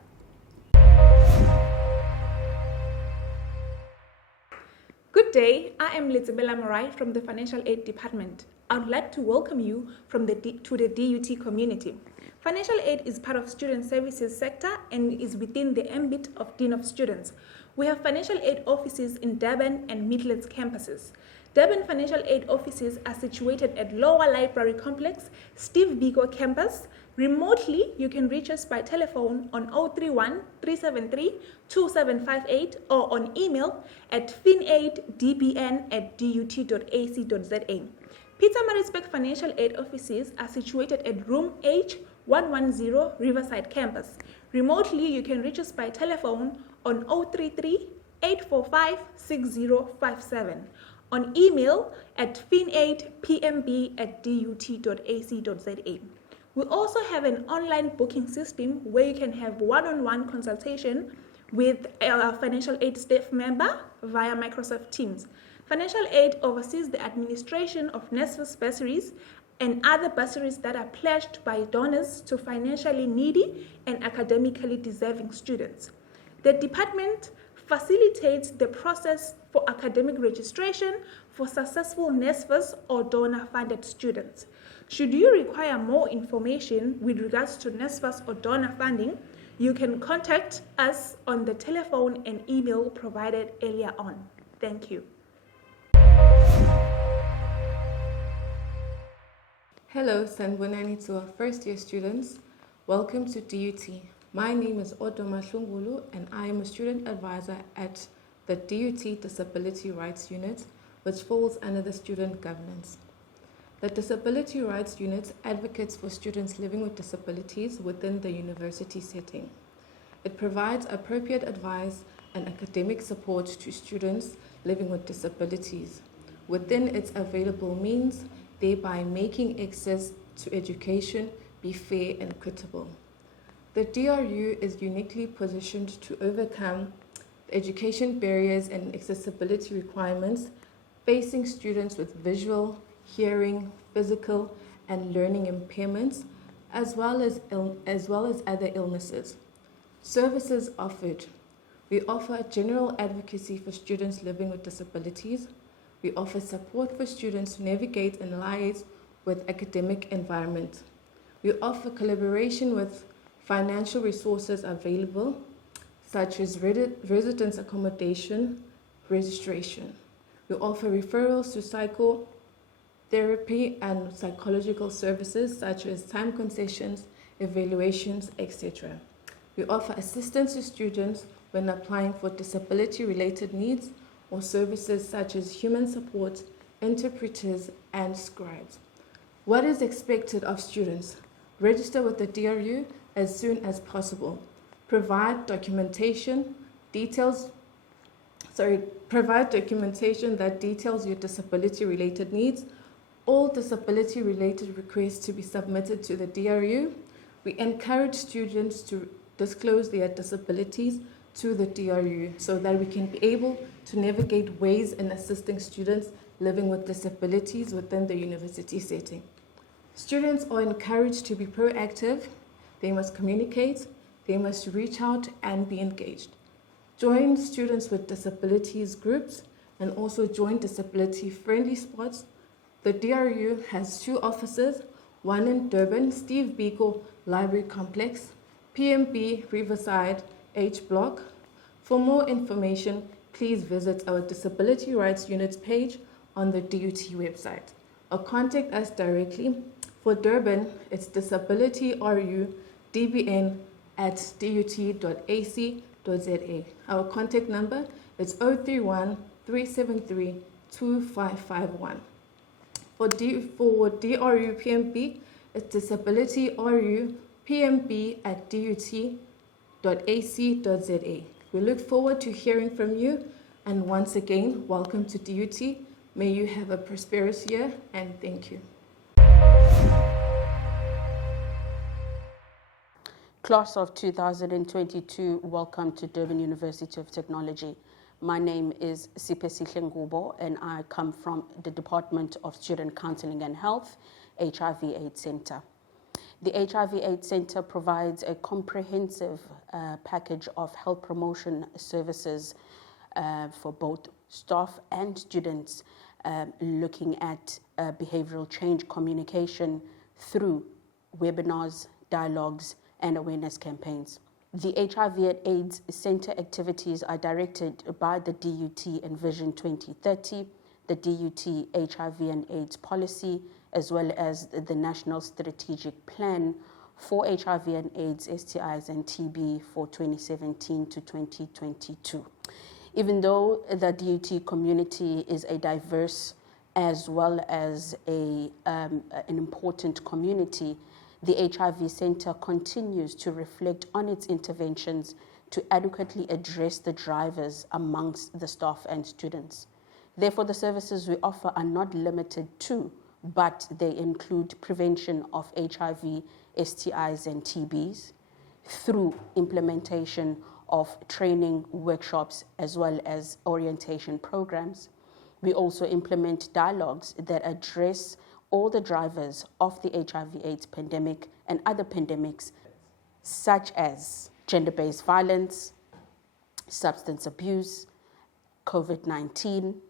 Good day, I am Lizabella Marai from the Financial Aid Department. I would like to welcome you to the DUT community. Financial aid is part of student services sector and is within the ambit of Dean of Students. We have financial aid offices in Durban and Midlands campuses. Durban financial aid offices are situated at Lower Library Complex, Steve Biko campus. Remotely, you can reach us by telephone on 031 373 2758 or on email at finaidbn@dut.ac.za. Pietermaritzburg financial aid offices are situated at room H110 Riverside campus. Remotely, you can reach us by telephone on 033 845 6057. On email at finaidpmb@dut.ac.za. We also have an online booking system where you can have one-on-one consultation with a financial aid staff member via Microsoft Teams. Financial aid oversees the administration of NSFAS bursaries and other bursaries that are pledged by donors to financially needy and academically deserving students. The department facilitates the process for academic registration for successful NSFAS or donor-funded students. Should you require more information with regards to NSFAS or donor funding, you can contact us on the telephone and email provided earlier on. Thank you. Hello, Sanbonani to our first year students. Welcome to DUT. My name is Odo Mahlungulu and I am a student advisor at the DUT Disability Rights Unit, which falls under the Student Governance. The Disability Rights Unit advocates for students living with disabilities within the university setting. It provides appropriate advice and academic support to students living with disabilities within its available means, thereby making access to education be fair and equitable. The DRU is uniquely positioned to overcome the education barriers and accessibility requirements facing students with visual, hearing, physical, and learning impairments, as well as other illnesses. Services offered. We offer general advocacy for students living with disabilities. We offer support for students to navigate and liaise with academic environment. We offer collaboration with financial resources available, such as residence accommodation, registration. We offer referrals to psychotherapy and psychological services, such as time concessions, evaluations, etc. We offer assistance to students when applying for disability-related needs or services such as human support, interpreters, and scribes. What is expected of students? Register with the DRU as soon as possible. Provide documentation that details your disability-related needs. All disability-related requests to be submitted to the DRU. We encourage students to disclose their disabilities to the DRU so that we can be able to navigate ways in assisting students living with disabilities within the university setting. Students are encouraged to be proactive. They must communicate, they must reach out and be engaged. Join students with disabilities groups and also join disability-friendly spots. The DRU has 2 offices, one in Durban, Steve Biko Library Complex, PMB Riverside H Block. For more information, please visit our Disability Rights Unit page on the DUT website or contact us directly. For Durban, it's disabilityrudbn@dut.ac.za. Our contact number is 031 373 2551. For DRU PMB, it's disabilityrupmb@dut.ac.za. We look forward to hearing from you, and once again, welcome to DUT. May you have a prosperous year, and thank you. Class of 2022, welcome to Durban University of Technology. My name is Sipesihle Ngubo, and I come from the Department of Student Counseling and Health, HIV/AIDS Center. The HIV/AIDS Center provides a comprehensive package of health promotion services for both staff and students, looking at behavioral change communication through webinars, dialogues, and awareness campaigns. The HIV/AIDS Center activities are directed by the DUT Envision 2030, the DUT HIV and AIDS policy, as well as the National Strategic Plan for HIV and AIDS, STIs and TB for 2017 to 2022. Even though the DUT community is a diverse as well as an important community, the HIV Center continues to reflect on its interventions to adequately address the drivers amongst the staff and students. Therefore, the services we offer are not limited to, but they include prevention of HIV, STIs, and TBs through implementation of training workshops as well as orientation programs. We also implement dialogues that address all the drivers of the HIV/AIDS pandemic and other pandemics, such as gender-based violence, substance abuse, COVID-19,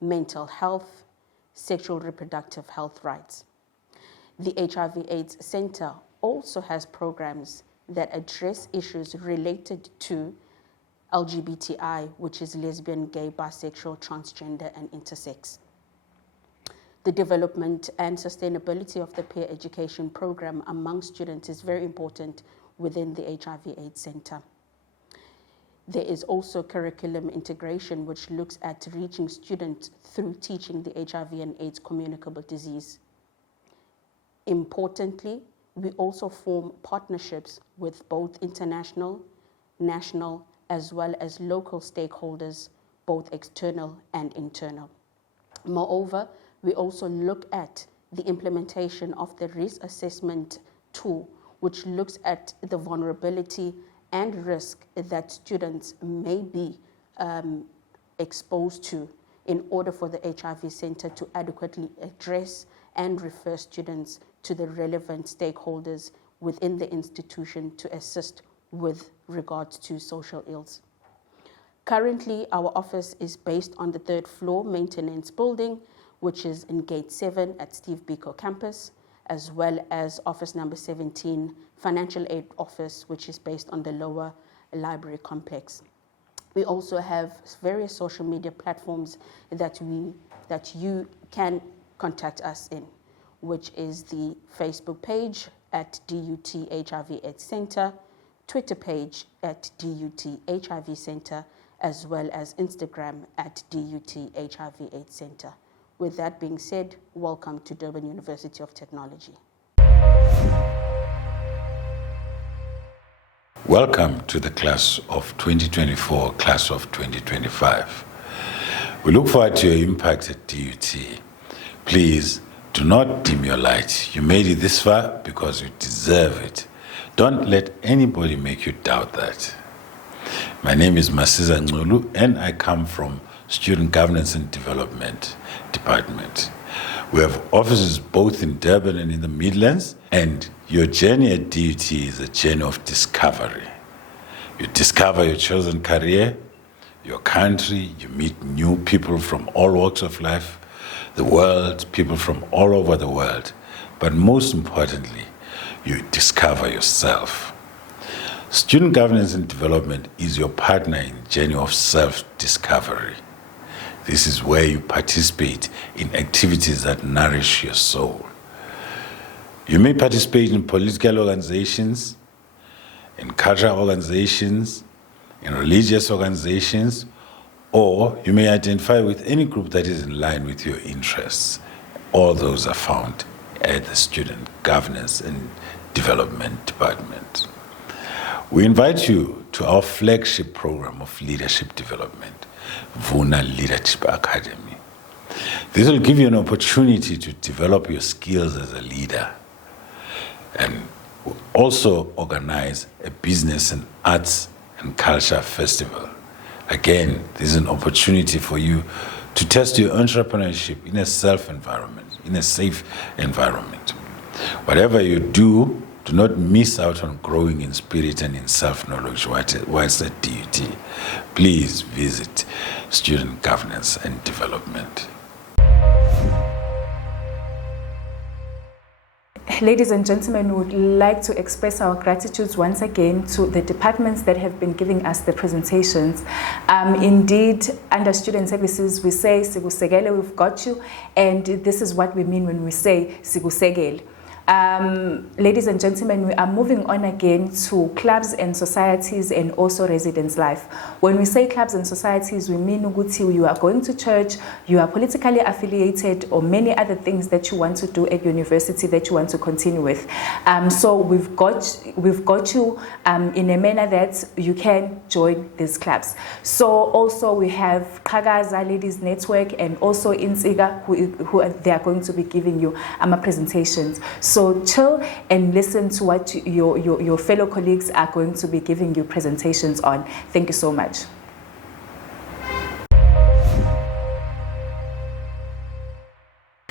mental health, sexual reproductive health rights. The HIV/AIDS Center also has programs that address issues related to LGBTI, which is lesbian, gay, bisexual, transgender, and intersex. The development and sustainability of the peer education program among students is very important within the HIV/AIDS Center. There is also curriculum integration, which looks at reaching students through teaching the HIV and AIDS communicable disease. Importantly, we also form partnerships with both international, national, as well as local stakeholders, both external and internal. Moreover, we also look at the implementation of the risk assessment tool, which looks at the vulnerability and risk that students may be exposed to in order for the HIV Center to adequately address and refer students to the relevant stakeholders within the institution to assist with regards to social ills. Currently, our office is based on the 3rd floor maintenance building, which is in Gate 7 at Steve Biko campus, as well as office number 17, financial aid office, which is based on the lower library complex. We also have various social media platforms that you can contact us in, which is the Facebook page at DUT HIV AIDS Center, Twitter page at DUT HIV Center, as well as Instagram at DUT HIV AIDS Center. With that being said, welcome to Durban University of Technology. Welcome to the class of 2024, class of 2025. We look forward to your impact at DUT. Please do not dim your light. You made it this far because you deserve it. Don't let anybody make you doubt that. My name is Masiza Nculu, and I come from Student Governance and Development Department. We have offices both in Durban and in the Midlands, and your journey at DUT is a journey of discovery. You discover your chosen career, your country, you meet new people from all walks of life, the world, people from all over the world, but most importantly, you discover yourself. Student Governance and Development is your partner in the journey of self-discovery. This is where you participate in activities that nourish your soul. You may participate in political organizations, in cultural organizations, in religious organizations, or you may identify with any group that is in line with your interests. All those are found at the Student Governance and Development Department. We invite you to our flagship program of leadership development, Vuna Leadership Academy. This will give you an opportunity to develop your skills as a leader, and we'll also organize a business and arts and culture festival. Again, this is an opportunity for you to test your entrepreneurship in a safe environment. Whatever you do not miss out on growing in spirit and in self-knowledge whilst at DUT. Please visit Student Governance and Development. Ladies and gentlemen, we would like to express our gratitude once again to the departments that have been giving us the presentations. Indeed, under Student Services, we say, Sigusekele, we've got you, and this is what we mean when we say, Sigusekele. Ladies and gentlemen, we are moving on again to clubs and societies and also residence life. When we say clubs and societies, we mean ukuthi you are going to church, you are politically affiliated, or many other things that you want to do at university that you want to continue with. So we've got you in a manner that you can join these clubs. So also we have Kagaza Ladies Network and also Insiga who they are going to be giving you presentations. So chill and listen to what your fellow colleagues are going to be giving you presentations on. Thank you so much.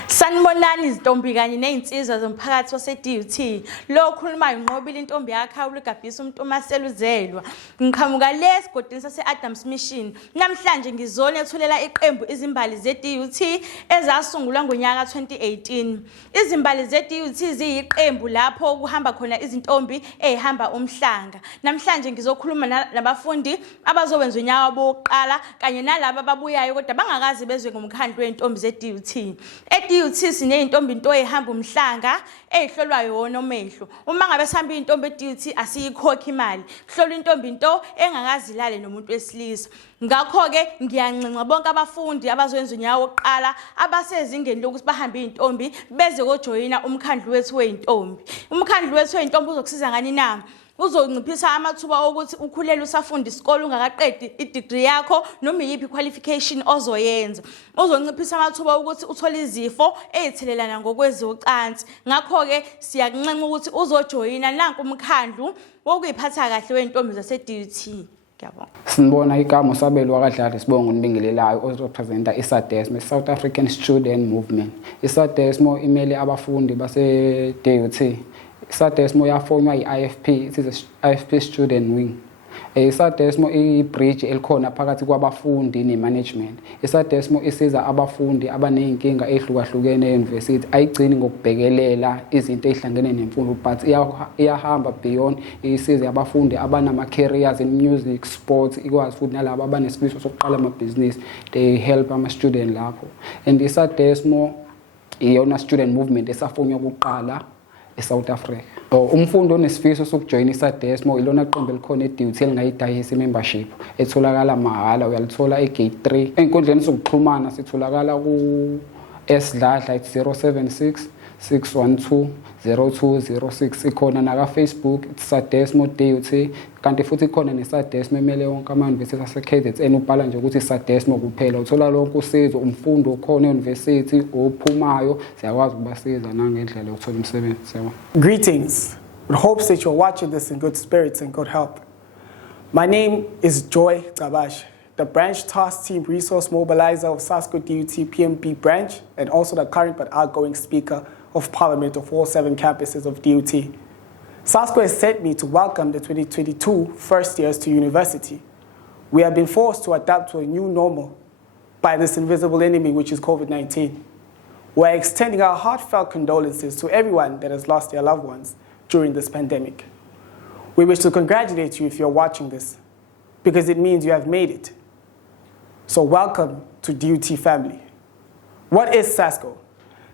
Sanibonani izintombi kanye nezinsizwa zomphakathi wase-DUT. Lo khulumayo unqobile intombi yakhaulu igabhisa umuntu omaseluzelwa. Ngiqhamuka lesigodini sase-Adams Mission. Namhlanje ngizone ethulela iqembu izimbali ze-DUT ezasungulwa ngonyaka ka-2018. Izimbali ze-DUT ziyiqembu lapho kuhamba khona izintombi ezihamba umhlanga. Namhlanje ngizokhuluma nabafundi abazowenza unyaka wabo wokuqala kanye nalabo ababuyayo kodwa bangakazi bezwe ngomkhandlu weintombi ze-DUT. DUT sineyintombi iy'ntombi into ey'hamba umhlanga ey'hlolwa yona omehlo. Uma ngabe sihamba iy'ntombi e-DUT asiyikhokhi imali. Kuhlolwa intombi into engakaze ilale nomuntu wesilisa. Ngakho-ke ngiyancinca bonke abafundi abazoyenza unyawo wokuqala abasezingeni lokuthi bahambe iy'ntombi beze kojoyina umkhandlu wethu wey'ntombi. Umkhandlu wethu wey'ntombi uzokusiza ngani na? Uzonciphisa amathuba okuthi ukhulele usafunda isikole ungakaqedi i-degree yakho noma iyiphi qualification ozoyenza. Uzonciphisa amathuba ukuthi uthole izifo ezithelelana ngokwezocansi. Ngakho-ke siyakuncenca ukuthi uzojoyina nanku umkhandlu wokuyiphatha kahle wey'ntombi zase-DUT. Sinibona igama uSabelo wakadlala Sibongo Nibingelelayo ozopresenta iSADESMO, South African Student Movement. iSADESMO imele abafundi base-DUT. iSADESMO yafonywa yi-IFP, it is IFP Student Wing. iSADESMO i-bridge elikhona phakathi kwabafundi ne-management. iSADESMO isiza abafundi abaney'nkinga ehlukahlukene e-university, ayigcini ngokubhekelela izinto ey'hlangene nemfundo, but iyahamba beyond, isize abafundi abanama-careers in music, sports, ikwazi futhi nalabo abanesifiso sokuqala amabhizinisi, they help ama-student lapho. And iSADESMO iyona student movement esafonywa kuqala eSouth Africa. Umfundi onesifiso sokujoyina iSADESMO ilona qembu elikhona e-DUT elingayidayisa i-membership etholakala mahhala, uyalithola e-gate 3. Ey'nkundleni zokuxhumana sitholakala ku-S-Dladla at 076 612 0206. Ikhona naka-Facebook iSADESMO DUT, kanti futhi ikhona neSADESMO emele wonke ama-university ase-KZN. Ubhala nje ukuthi iSADESMO kuphela, uthola lonke usizo. Umfundi okhona e-university ophumayo siyakwazi ukubasiza nangendlela yokuthola umsebenzi. Greetings, with hopes that you're watching this in good spirits and good health. My name is Joy Cabash, the branch task team resource mobilizer of SASCO DUT PMP branch, and also the current but outgoing speaker of Parliament of all 7 campuses of DUT. SASCO has sent me to welcome the 2022 first years to university. We have been forced to adapt to a new normal by this invisible enemy, which is COVID-19. We're extending our heartfelt condolences to everyone that has lost their loved ones during this pandemic. We wish to congratulate you if you're watching this, because it means you have made it. So welcome to DUT family. What is SASCO?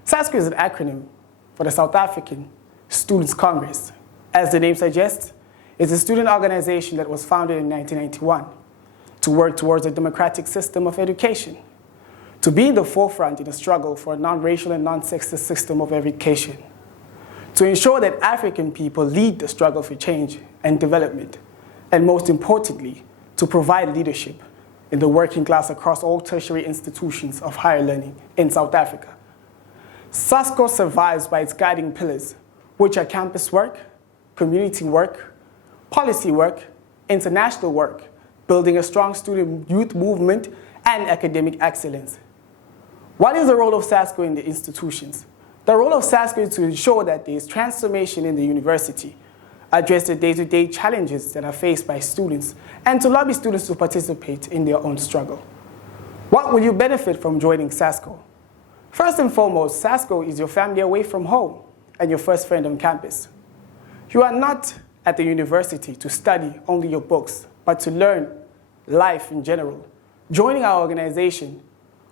SASCO is an acronym for the South African Students' Congress. As the name suggests, it's a student organization that was founded in 1991 to work towards a democratic system of education, to be in the forefront in the struggle for a non-racial and non-sexist system of education, to ensure that African people lead the struggle for change and development, and most importantly, to provide leadership in the working class across all tertiary institutions of higher learning in South Africa. SASCO survives by its guiding pillars, which are campus work, community work, policy work, international work, building a strong student youth movement, and academic excellence. What is the role of SASCO in the institutions? The role of SASCO is to ensure that there is transformation in the university, address the day-to-day challenges that are faced by students, and to lobby students to participate in their own struggle. What will you benefit from joining SASCO? First and foremost, SASCO is your family away from home and your first friend on campus. You are not at the university to study only your books, but to learn life in general. Joining our organization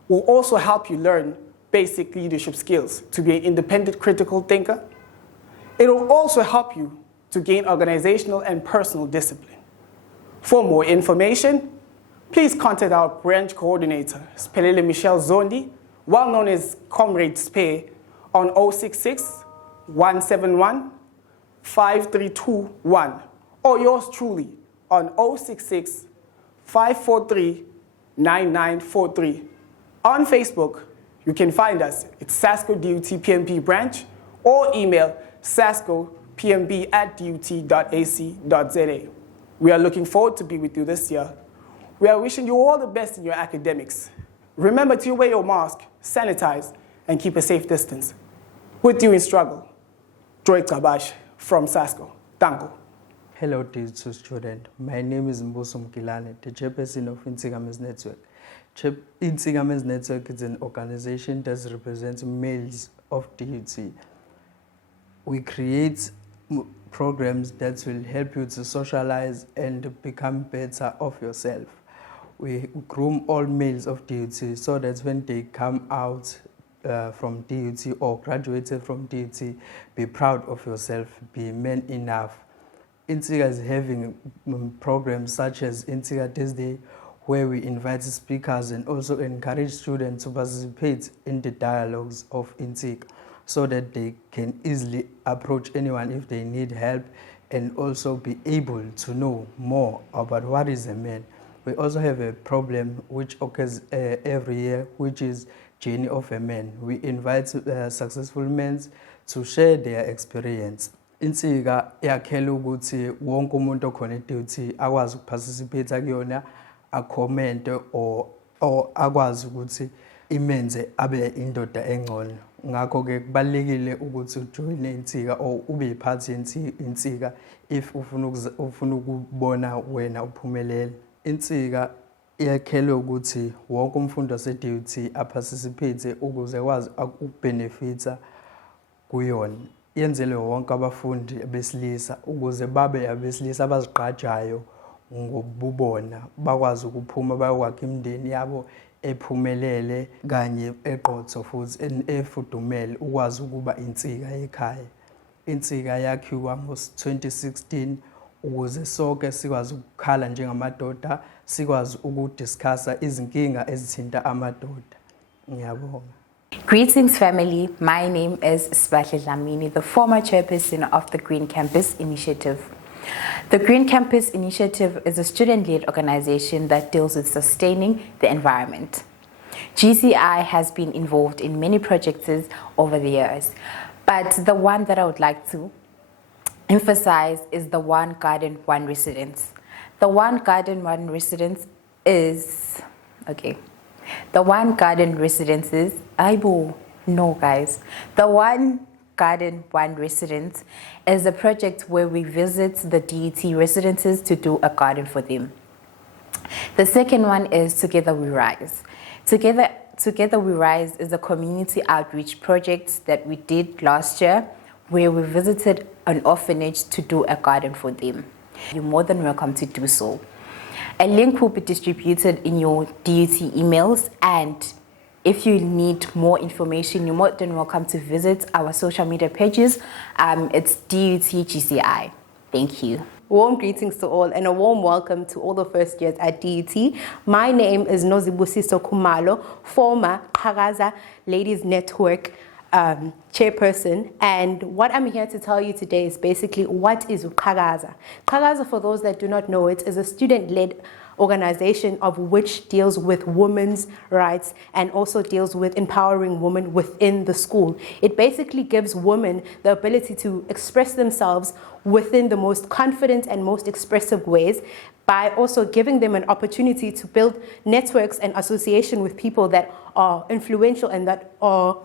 will also help you learn basic leadership skills to be an independent critical thinker. It will also help you to gain organizational and personal discipline. For more information, please contact our branch coordinator, Spelele Michelle Zondi, well known as Comrade Spare, on 066 171 5321, or yours truly on 066 543 9943. On Facebook, you can find us at SASCO DUT PMP branch, or email sascopmb@dut.ac.za. We are looking forward to be with you this year. We are wishing you all the best in your academics. Remember to wear your mask, sanitize, and keep a safe distance. With you in struggle, Joy Cabash from SASCO. Thank you. Hello, digital student. My name is Mbuso Mkilane, the chairperson of Insigamens Network. Insigamens Network is an organization that represents males of DUT. We create programs that will help you to socialize and become better of yourself. We groom all males of DUT so that when they come out, from DUT or graduated from DUT, be proud of yourself, be man enough. Intsika is having programs such as Intsika This Day, where we invite speakers and also encourage students to participate in the dialogues of Intsika so that they can easily approach anyone if they need help and also be able to know more about what is a man. We also have a problem which occurs every year, which is Journey of a Man. We invite successful men to share their experience. Insika yakhela ukuthi wonke umuntu okhona e-DUT akwazi ukuparticipate kuyona, acommente or akwazi ukuthi imenze abe indoda engcono. Ngakho ke kubalekile ukuthi ujoine insika or ube yiphathi insika if ufuna ukubona wena uphumelele. Insika iyakhelwe ukuthi wonke umfundi wase-DUT aparticipate ukuze akwazi ukubenefita kuyona. Yenzelwe wonke abafundi besilisa ukuze babe abesilisa abazigqajayo ngobubona, bakwazi ukuphuma bayokwakha imindeni yabo ephumelele kanye eqotho futhi efudumele ukwazi ukuba insika ekhaya. Insika yakhiwa ngo-2016 ukuze sonke sikwazi ukukhala njengamadoda, sikwazi ukudiscussa izinkinga ezithinta amadoda. Ngiyabonga. Greetings family, my name is Sibahle Dlamini, the former chairperson of the Green Campus Initiative. The Green Campus Initiative is a student-led organization that deals with sustaining the environment. GCI has been involved in many projects over the years, but the one that I would like to emphasize is the One Garden, One Residence. The One Garden, One Residence is, the One Garden Residences, the One Garden, One Residence is a project where we visit the DUT residences to do a garden for them. The second one is Together We Rise. Together We Rise is a community outreach project that we did last year where we visited an orphanage to do a garden for them. You're more than welcome to do so. A link will be distributed in your DUT emails, and if you need more information, you're more than welcome to visit our social media pages. It's DUT GCI. Thank you. Warm greetings to all and a warm welcome to all the first years at DUT. My name is Nozibusiso Kumalo, former Qhakaza Ladies Network chairperson, and what I'm here to tell you today is basically what is Qhakaza. Qhakaza, for those that do not know it, is a student-led organization of which deals with women's rights and also deals with empowering women within the school. It basically gives women the ability to express themselves within the most confident and most expressive ways by also giving them an opportunity to build networks and association with people that are influential and that are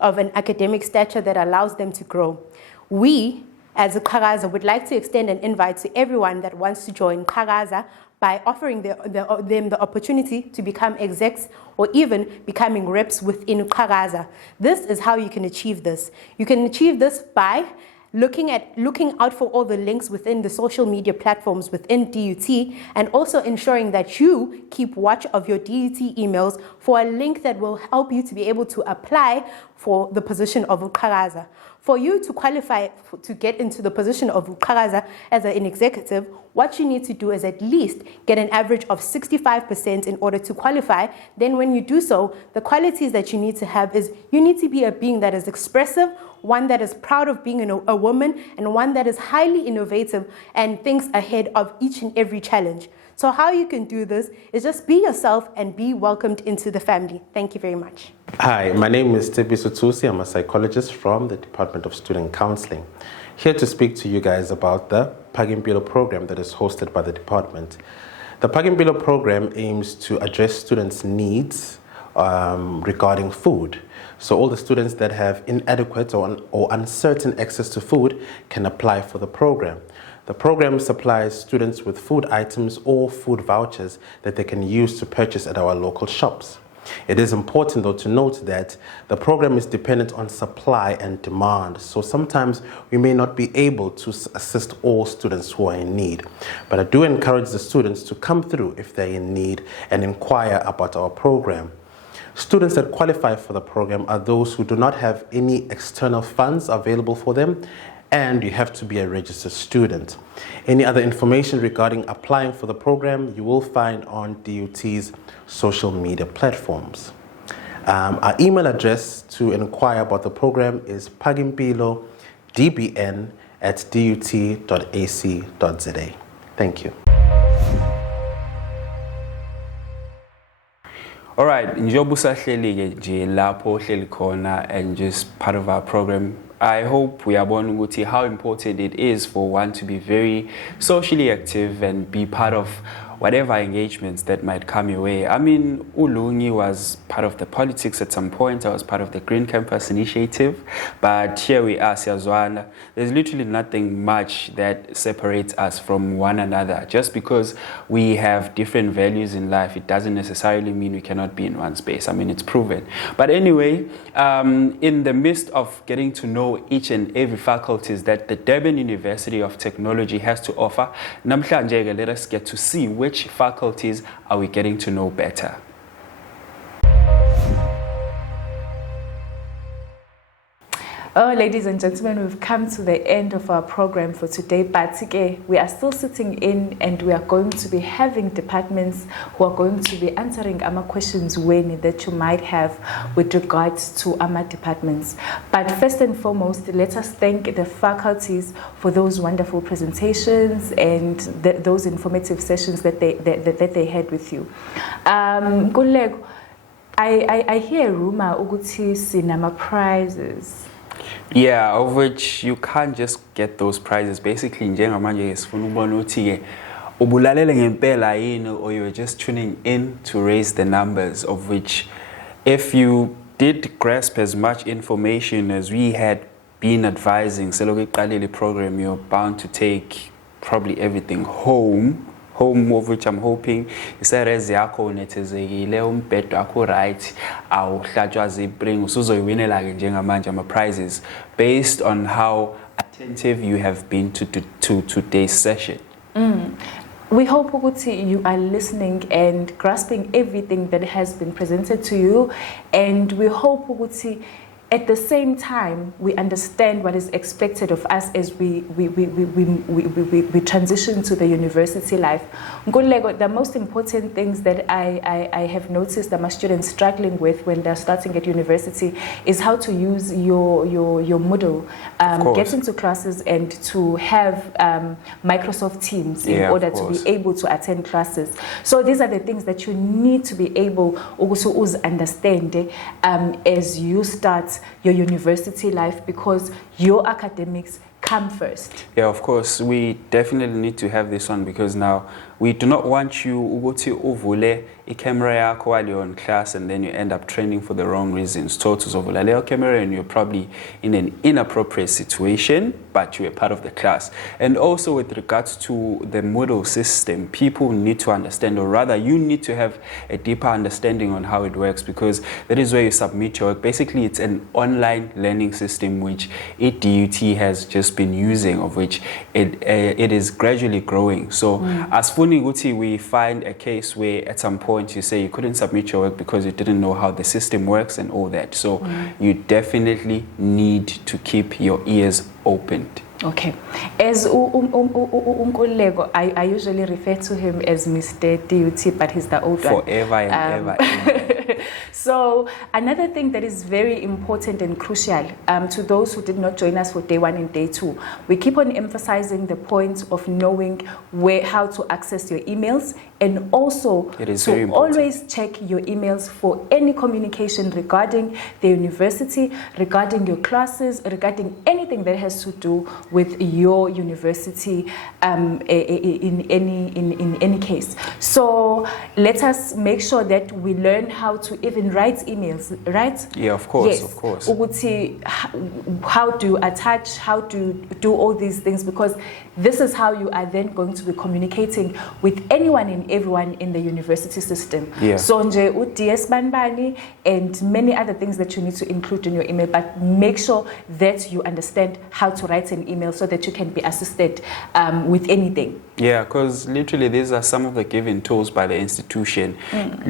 of an academic stature that allows them to grow. We, as a Qhakaza, would like to extend an invite to everyone that wants to join Qhakaza by offering them the opportunity to become execs or even becoming reps within Qhakaza. This is how you can achieve this. You can achieve this by looking out for all the links within the social media platforms within DUT, and also ensuring that you keep watch of your DUT emails for a link that will help you to be able to apply for the position of Qhakaza. For you to qualify to get into the position of Qhakaza as an executive, what you need to do is at least get an average of 65% in order to qualify. Then when you do so, the qualities that you need to have is you need to be a being that is expressive, one that is proud of being a woman, and one that is highly innovative and thinks ahead of each and every challenge. So how you can do this is just be yourself and be welcomed into the family. Thank you very much. Hi, my name is Tebiso Tusi. I'm a psychologist from the Department of Student Counseling. Here to speak to you guys about the Phakimpilo program that is hosted by the department. The Phakimpilo program aims to address students' needs regarding food. So all the students that have inadequate or uncertain access to food can apply for the program. The program supplies students with food items or food vouchers that they can use to purchase at our local shops. It is important though to note that the program is dependent on supply and demand, so sometimes we may not be able to assist all students who are in need. But I do encourage the students to come through if they're in need and inquire about our program. Students that qualify for the program are those who do not have any external funds available for them, and you have to be a registered student. Any other information regarding applying for the program you will find on DUT's social media platforms. Our email address to inquire about the program is pagimpilo.dbn@dut.ac.za. Thank you. All right, njobu sahleli nje lapho hleli khona and just part of our program. I hope we are ukuthi how important it is for one to be very socially active and be part of whatever engagements that might come your way. I mean, Ulungi was part of the politics at some point. I was part of the Green Campus Initiative. But here we are, Siyazwana. There's literally nothing much that separates us from one another. Just because we have different values in life, it doesn't necessarily mean we cannot be in one space. I mean, it's proven. But anyway, in the midst of getting to know each and every faculties that the Durban University of Technology has to offer, namhlanje let us get to see which faculties are we getting to know better. Oh, ladies and gentlemen, we've come to the end of our program for today, but we are still sitting in and we are going to be having departments who are going to be answering our questions that you might have with regards to our departments. But first and foremost, let us thank the faculties for those wonderful presentations and those informative sessions that they had with you. Kulego, I hear a rumor ukuthi sinama prizes. Yeah, of which you can't just get those prizes. Basically, njengamanje sifuna ukubona ukuthi ubulalele ngempela yini, or you're just tuning in to raise the numbers, of which if you did grasp as much information as we had been advising, selokhu iqalile program, you're bound to take probably everything home, of which I'm hoping iserezi yakho nethezekile, umbhedo wakho right, awuhlatshwa zibring, usuzoyiwinela ke njengamanje ama prizes based on how attentive you have been to today's session. We hope ukuthi you are listening and grasping everything that has been presented to you, and we hope ukuthi at the same time, we understand what is expected of us as we transition to the university life. The most important things that I have noticed that my students struggling with when they're starting at university is how to use your Moodle, get into classes and to have Microsoft Teams in order to be able to attend classes. So these are the things that you need to be able to understand as you start your university life, because your academics come first. Yeah, of course, we definitely need to have this on, because now we do not want you ukuthi uvule i-camera yakho while you're in class and then you end up training for the wrong reasons. Totos uvula leyo camera and you're probably in an inappropriate situation, but you are part of the class. And also with regards to the Moodle system, people need to understand, or rather you need to have a deeper understanding on how it works, because that is where you submit your work. Basically, it's an online learning system which DUT has just been using, of which it is gradually growing. So as Funi Guti, we find a case where at some point you say you couldn't submit your work because you didn't know how the system works and all that. So you definitely need to keep your ears opened. Okay. As Unkulego, I usually refer to him as Mr. DUT, but he's the old one. Forever and ever. So another thing that is very important and crucial to those who did not join us for day 1 and day 2, we keep on emphasizing the point of knowing how to access your emails, and also to always check your emails for any communication regarding the university, regarding your classes, regarding anything that has to do with your university in any case. So let us make sure that we learn how to even write emails, right? Yeah, of course, yes. Of course. How to attach, how to do all these things, because this is how you are then going to be communicating with anyone and everyone in the university system. Yeah. So nje DS Banbani and many other things that you need to include in your email, but make sure that you understand how to write an email so that you can be assisted with anything. Yeah, because literally these are some some of the given tools by the institution,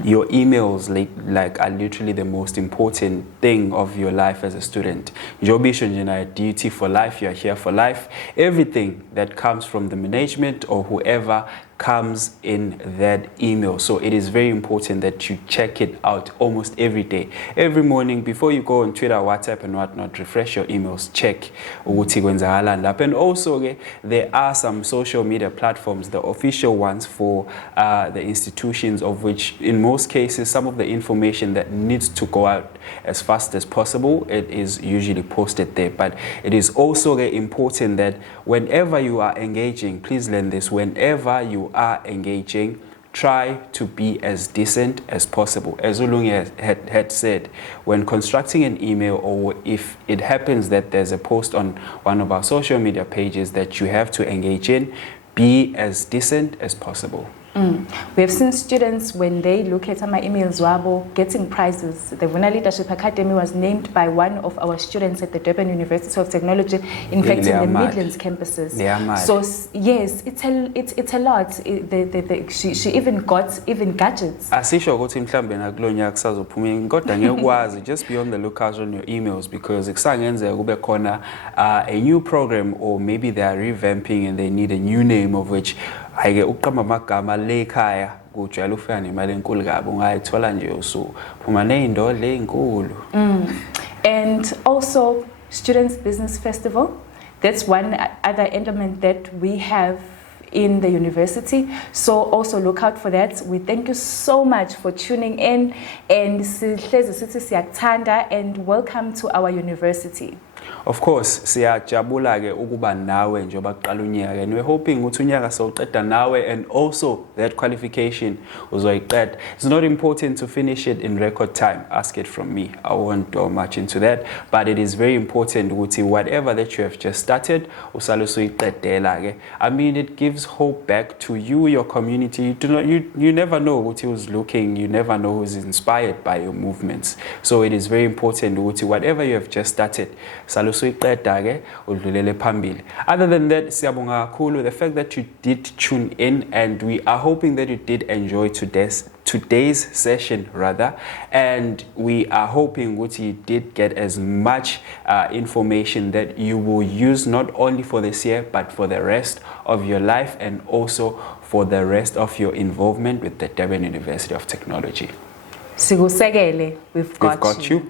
your emails like are literally the most important thing of your life as a student. Jobisho njena duty for life, you are here for life. Everything that comes from the management or whoever comes in that email. So it is very important that you check it out almost every day. Every morning before you go on Twitter, WhatsApp and whatnot, refresh your emails, check ukuthi kwenzakalani lapha. And also there are some social media platforms, the official ones for the institutions, of which in most cases some of the information that needs to go out as fast as possible, it is usually posted there. But it is also important that whenever you are engaging, please learn this, whenever you are engaging, try to be as decent as possible. As Ulungi had said, when constructing an email, or if it happens that there's a post on one of our social media pages that you have to engage in, be as decent as possible. We have seen students, when they look at my emails, wabo getting prizes. The Vuna Leadership Academy was named by one of our students at the Durban University of Technology, in fact, in the Midlands campuses. They are mad. So yes, it's a lot. She even got gadgets. Asisho ukuthi mhlambe nakulo nyaka kusazophuma kodwa ngekwazi, just be on the lookout on your emails, because kusangenzeka kube khona a new program, or maybe they are revamping and they need a new name, of which ayike uqamba amagama le ekhaya kujwayele ufika nemali enkulu kabi ungayithola nje usuphuma nezindodla ezinkulu. And also Students Business Festival, that's one other element that we have in the university, so also look out for that. We thank you so much for tuning in, and and welcome to our university. Of course, siyajabula ke ukuba nawe njengoba kuqala unyaka, and we're hoping ukuthi unyaka sowuqeda nawe, and also that qualification uzoyiqeda. It's not important to finish it in record time. Ask it from me. I won't go much into that, but it is very important ukuthi whatever that you have just started, usale usuyiqedela ke. I mean, it gives hope back to you, your community. You never know ukuthi who's looking, you never know who's inspired by your movements. So it is very important ukuthi whatever you have just started, other than that, siyabonga kakhulu the fact that you did tune in, and we are hoping that you did enjoy today's session rather, and we are hoping that you did get as much information that you will use not only for this year but for the rest of your life, and also for the rest of your involvement with the Durban University of Technology. Sigusekele, we've got you.